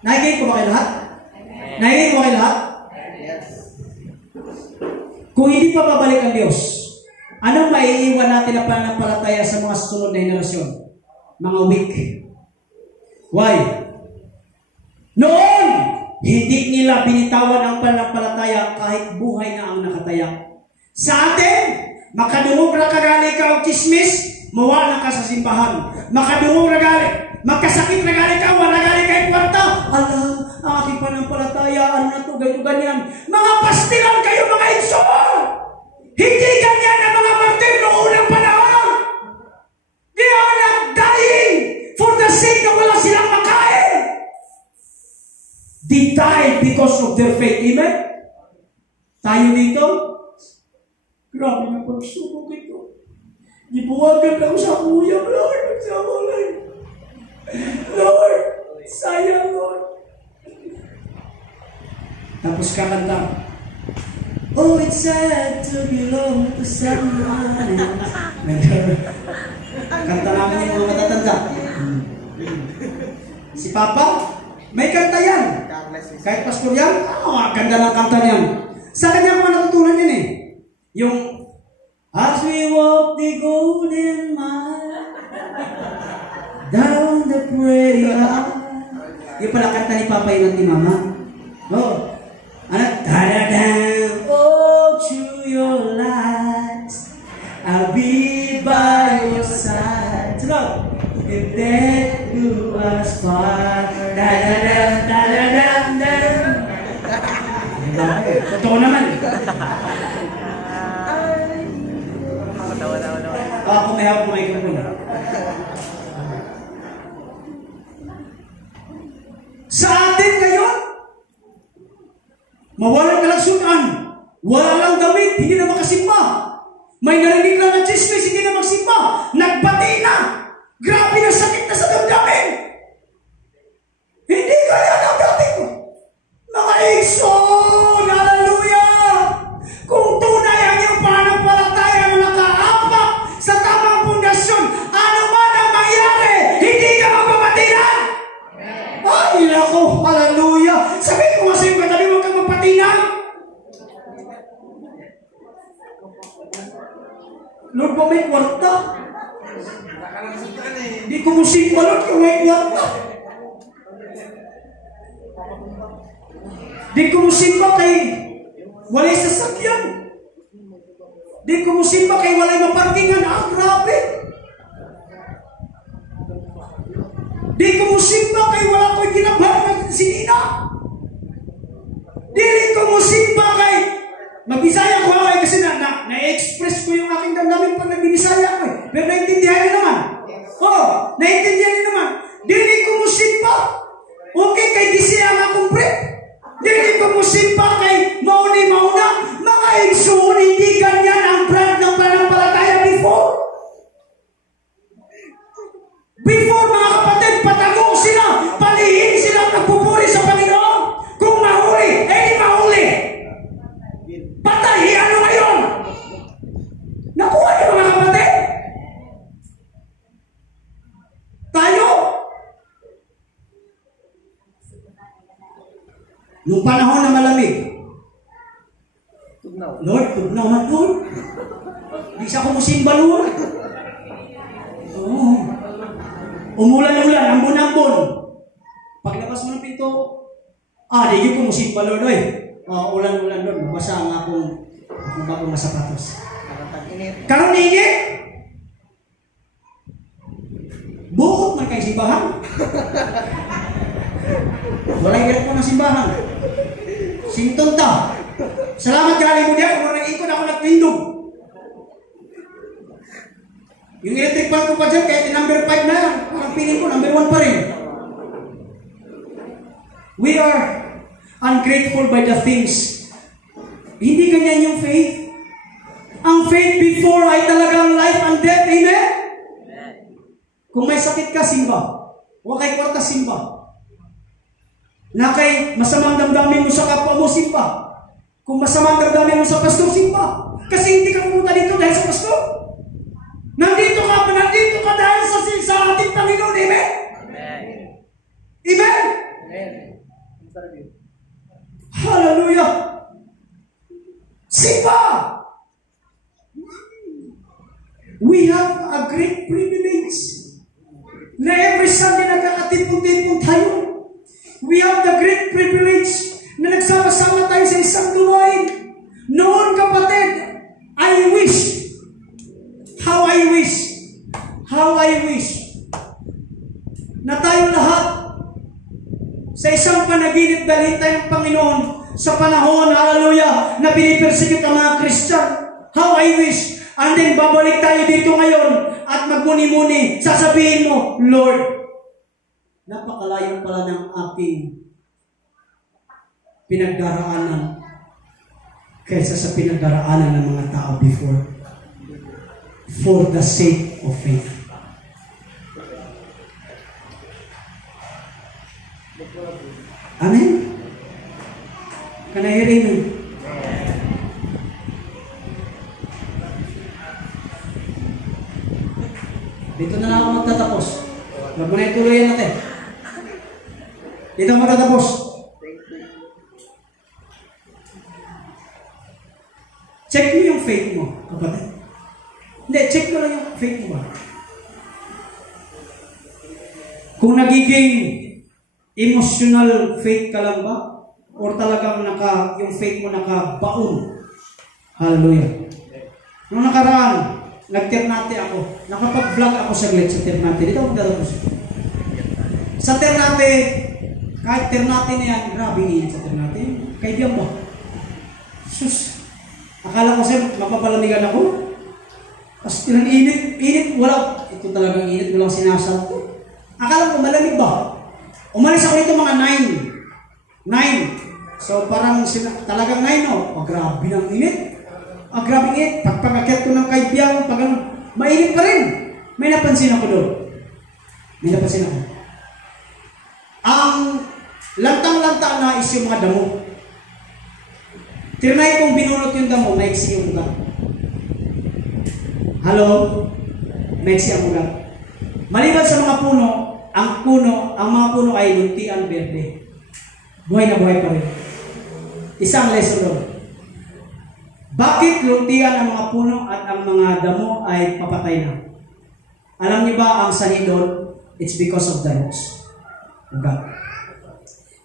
Nakikinig ko ba kayo lahat? Nakikinig ko ba kayo lahat? Kung hindi pa babalik ang Diyos, anong maiiwan natin na pananampalataya sa mga susunod na henerasyon? Mga weak. Why? Noon, hindi nila binitawan ang pananampalataya kahit buhay na ang nakataya. Sa atin, makadungog na kagali ka o chismis, mawala ka sa simbahan. Makadungog na gali, magkasakit na gali ka, wala gali kay kwarta. Alam, ang aking pananampalataya, ano na to, ganyan. Mga pastilan kayo, mga insomor! Hindi ganyan ang mga martir noong unang panahon. They are not dying for the sake na wala silang makain. They died because of their faith. Amen? Tayo dito, grabe na pagsubok ito. Ibuwagan lang sa kuya, Lord. Lord, sayang, Lord. Tapos kakanta, oh, it's sad to belong to someone else. Kanta namin yung mga matatanda. Si Papa, may kanta yan. Kahit pastor yan, ganda ng kanta niyan. Sa kanya ko natutunan yan eh. Yung, as we walk the golden mile, down the prairie aisle. Yung pala kanta ni Papa yun at ni Mama. Oh, ano? Da-da-da. Oh, through your lights, I'll be by your side. Sige, if death do us part, da-da-da, da-da-da, da-da-da. Totoo naman. Ako may hawak mo microphone. Sa atin ngayon, mawalan kalagsunan, wala lang damit, hindi na makasimba. May narinig lang na chismis, hindi na magsimba. Nagbati na. Grabe na sakit na sa damdamin. Hindi kaya na dati ko. Mga Ikson, hallelujah! Kung tunay ang iyong pananampalataya na nakaapak sa tamang pundasyon, ano man ang mangyari, hindi ka magpapatinan. Ay, nako, hallelujah! Sabihin ko nga sa iyong katabi, huwag kang magpatinan. Lord, kung may kwarta. Hindi ko musimba, Lord, kung may kwarta. Di ko musimba kay walay sasakyan. Di ko musimba kay walay maparkingan. Grabe. Di ko musimba kay wala ko'y ginabang ng sinina. Di ko musimba kay mabisaya ko ako kasi na-express ko yung aking damdamin pag nagbibisaya ko. Pero naintindihan niyo naman. Naintindihan niyo naman. Di ko musimba. Okay kay gisi ang akong breath. Dili ko musimba kay mauna. Mga Ikson, hindi ganyan ang brand ng pananampalataya before. Before, mga kapatid, patago sila, palihin sila, nagpupuri sa Panginoon. Kung mahuli, mahuli. Nung panahon na malamig, Tugnaw. Lord, tugnaw man, Lord. Di siya ko musimba, Lord. Oo. Umulan-ulan, ambon-ambon. Paglabas mo ng pinto, di ko musimba, Lord, oy. Ulan-ulan, Lord. Mabasa ang akong bagong sapatos. Tag-init. Karon init. Buot man kay simbahan. Walay galit mo ng simbahan. Sinton ta. Salamat gali mo diyan. Kung nag-ikot ako nagtindog. Yung electric fan ko pa dyan, kahit number 5 na yan. Parang piling ko, number 1 pa rin. We are ungrateful by the things. Hindi ganyan yung faith. Ang faith before ay talagang life and death. Amen? Kung may sakit ka, simba. Huwag kay kwarta, simba. Na kay masamang damdamin mo sa kapwa mo, simba. Kung masamang damdamin mo sa pastor, simba. Kasi hindi ka pumunta dito dahil sa pastor. Nandito ka dahil sa ating Panginoon. Amen? Amen? Amen. Hallelujah! Simba! We have a great privilege na every Sunday nagkakatipon-tipon tayo. We have the great privilege na nagsama-sama tayo sa isang luwain. Noon, kapatid, I wish, how I wish na tayo lahat sa isang panaginip dalhin tayo ng Panginoon sa panahon, hallelujah, na pinipersecute ang mga Christian. How I wish. And then babalik tayo dito ngayon at magmuni-muni. Sasabihin mo, Lord, napakalayo pala ng aking pinagdaraanan kaysa sa pinagdaraanan ng mga tao before. For the sake of faith. Amen? Can I hear amen? Dito na lang ako magtatapos. Huwag mo na ituloy natin. Dito ako magtatapos. Check mo yung faith mo, kapatid. Hindi, check mo lang yung faith mo ba? Kung nagiging emotional faith ka lang ba? Or talagang yung faith mo nakabaon? Hallelujah. Nung nakaraan, nag-Ternate ako. Nakapag-vlog ako saglit sa Ternate. Dito ako magtatapos. Sa Ternate, kahit Ternate na yan, grabe iin sa Ternate. Kaibigan ba? Sus! Akala ko sir, mapapalamigan ako. Tapos ilang init, wala. Ito talagang init, walang sinasal ko. Akala ko malamig ba? Umalis ako dito mga 9. So parang talagang 9, no? Grabe ng init. Grabe init. Pagpag-akyat ko ng kaibigan, mainit pa rin. May napansin ako doon. Ang lantang-lantang na is yung mga damo. Tinry kong binunot yung damo, maiksi yung ugat. Hello? Maiksi ang ugat. Maliban sa mga puno, ang mga puno ay luntian berde. Buhay na buhay pa rin. Isang lesson doon. Bakit luntian ang mga puno at ang mga damo ay papatay na? Alam niyo ba ang sanhi doon? It's because of the roots. Ugat.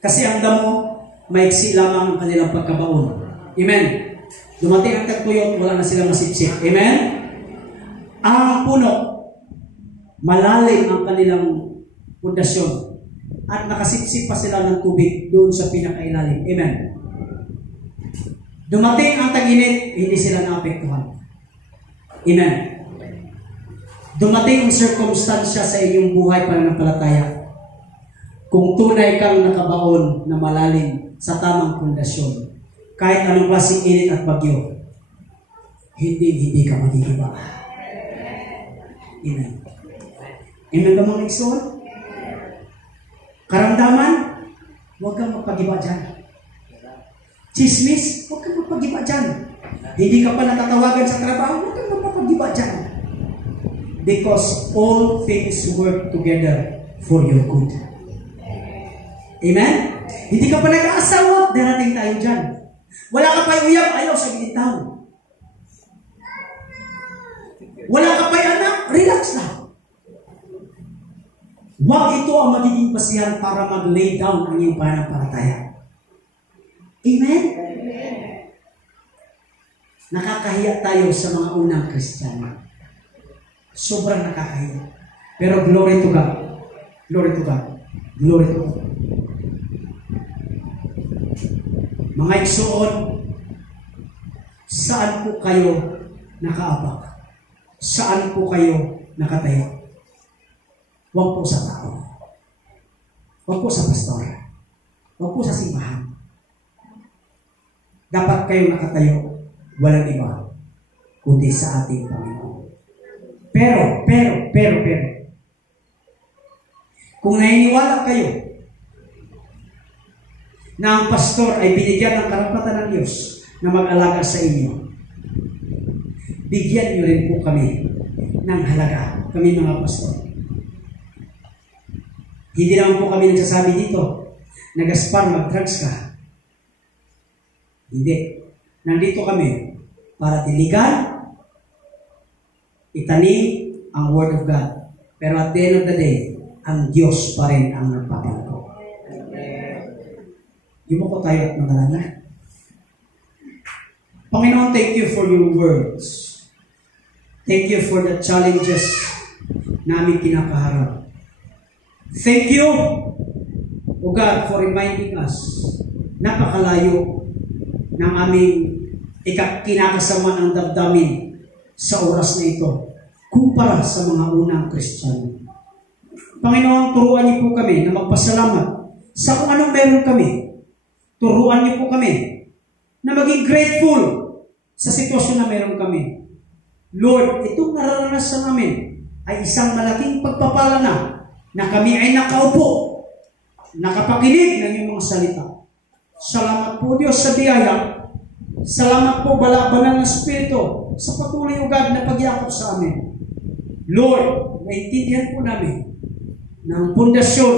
Kasi ang damo, maiksi lamang ang kanilang pagkabaon. Amen. Dumating ang tagpuyot, wala na silang masipsip. Amen? Ang puno, malalim ang kanilang pundasyon at nakasipsip pa sila ng tubig doon sa pinakailalim. Amen? Dumating ang tag-init, hindi sila naapektuhan. Amen? Dumating ang circumstansya sa inyong buhay pananampalataya. Kung tunay kang nakabaon na malalim sa tamang pundasyon, kahit anong klaseng init at bagyo, hindi ka magigiba. Amen. Amen ba mga igsoon? Karamdaman, huwag kang magpagiba dyan. Chismis, huwag kang magpagiba dyan. Hindi ka pa natatawagan sa trabaho, huwag kang magpapagiba dyan. Because all things work together for your good. Amen? Hindi ka pa nag-aasawa, darating tayo dyan. Wala ka pa'y uyab, ayaw sa ginitaw. Wala ka pa'y anak, relax lang. Huwag ito ang magiging basihan para mag-lay down ang iyong pananampalataya. Amen? Nakakahiya tayo sa mga unang Kristiyano. Sobrang nakakahiya. Pero glory to God. Glory to God. Glory to God. Mga igsoon, saan po kayo nakaabak? Saan po kayo nakatayo? Huwag po sa tao. Huwag po sa pastor. Huwag po sa simbahan. Dapat kayo nakatayo, walang iba, kundi sa ating Panginoon. Pero, kung naniniwala kayo na ang pastor ay binigyan ng karapatan ng Diyos na mag-alaga sa inyo, bigyan niyo rin po kami ng halaga, kami mga pastor. Hindi naman po kami nagsasabi dito na Gaspar, mag-drugs ka. Hindi. Nandito kami para diligan, itanim ang Word of God. Pero at the end of the day, ang Diyos pa rin ang nagpapalago. Yumuko tayo at manalangin. Panginoon, thank you for your words. Thank you for the challenges namin kinakaharap. Thank you, O God, for reminding us, napakalayo ng aming kinakasama ng damdamin sa oras na ito, kumpara sa mga unang Kristiyano. Panginoon, turuan niyo po kami na magpasalamat sa kung anong meron kami. Turuan niyo po kami na maging grateful sa sitwasyon na meron kami. Lord, itong nararanasan namin ay isang malaking pagpapala na kami ay nakaupo, nakapakinig ng iyong mga salita. Salamat po Diyos sa biyaya. Salamat po banal na Espiritu sa patuloy o God na pagyakap sa amin. Lord, naintindihan po namin na ang pundasyon,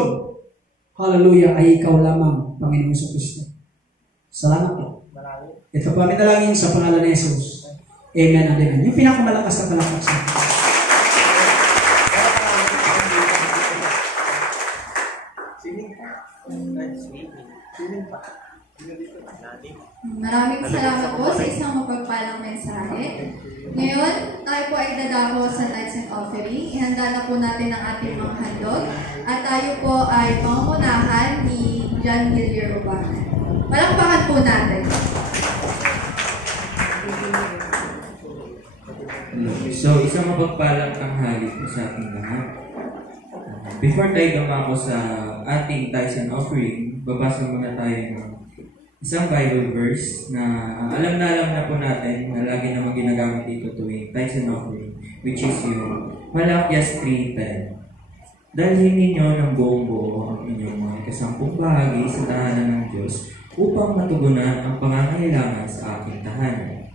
hallelujah, ay ikaw lamang, Panginoon Kristo. Salamat po. Ito po kami dalangin sa pangalan ni Jesus. Amen and amen. Yung pinakamalakas na palakpak sa atin. Maraming salamat po sa isang mapagpalang mensahe. Ngayon, tayo po ay dadako sa tithes and offering. Ihanda na po natin ang ating mga handog. At tayo po ay pangunahan ni John Hillier Ubanan. Palakpakan po natin. So, isang mapagpalang tanghali po sa ating lahat. Before tayo dumako sa ating tithes and offering, babasa muna tayo ng isang Bible verse na alam na po natin na lagi naman ginagamit dito tuwing tithes and offering, which is yung Malakias 3:10. Dalhin ninyo ng buong-buo ang inyong mga ikasampung bahagi sa tahanan ng Diyos upang matugunan ang pangangailangan sa aking tahanan.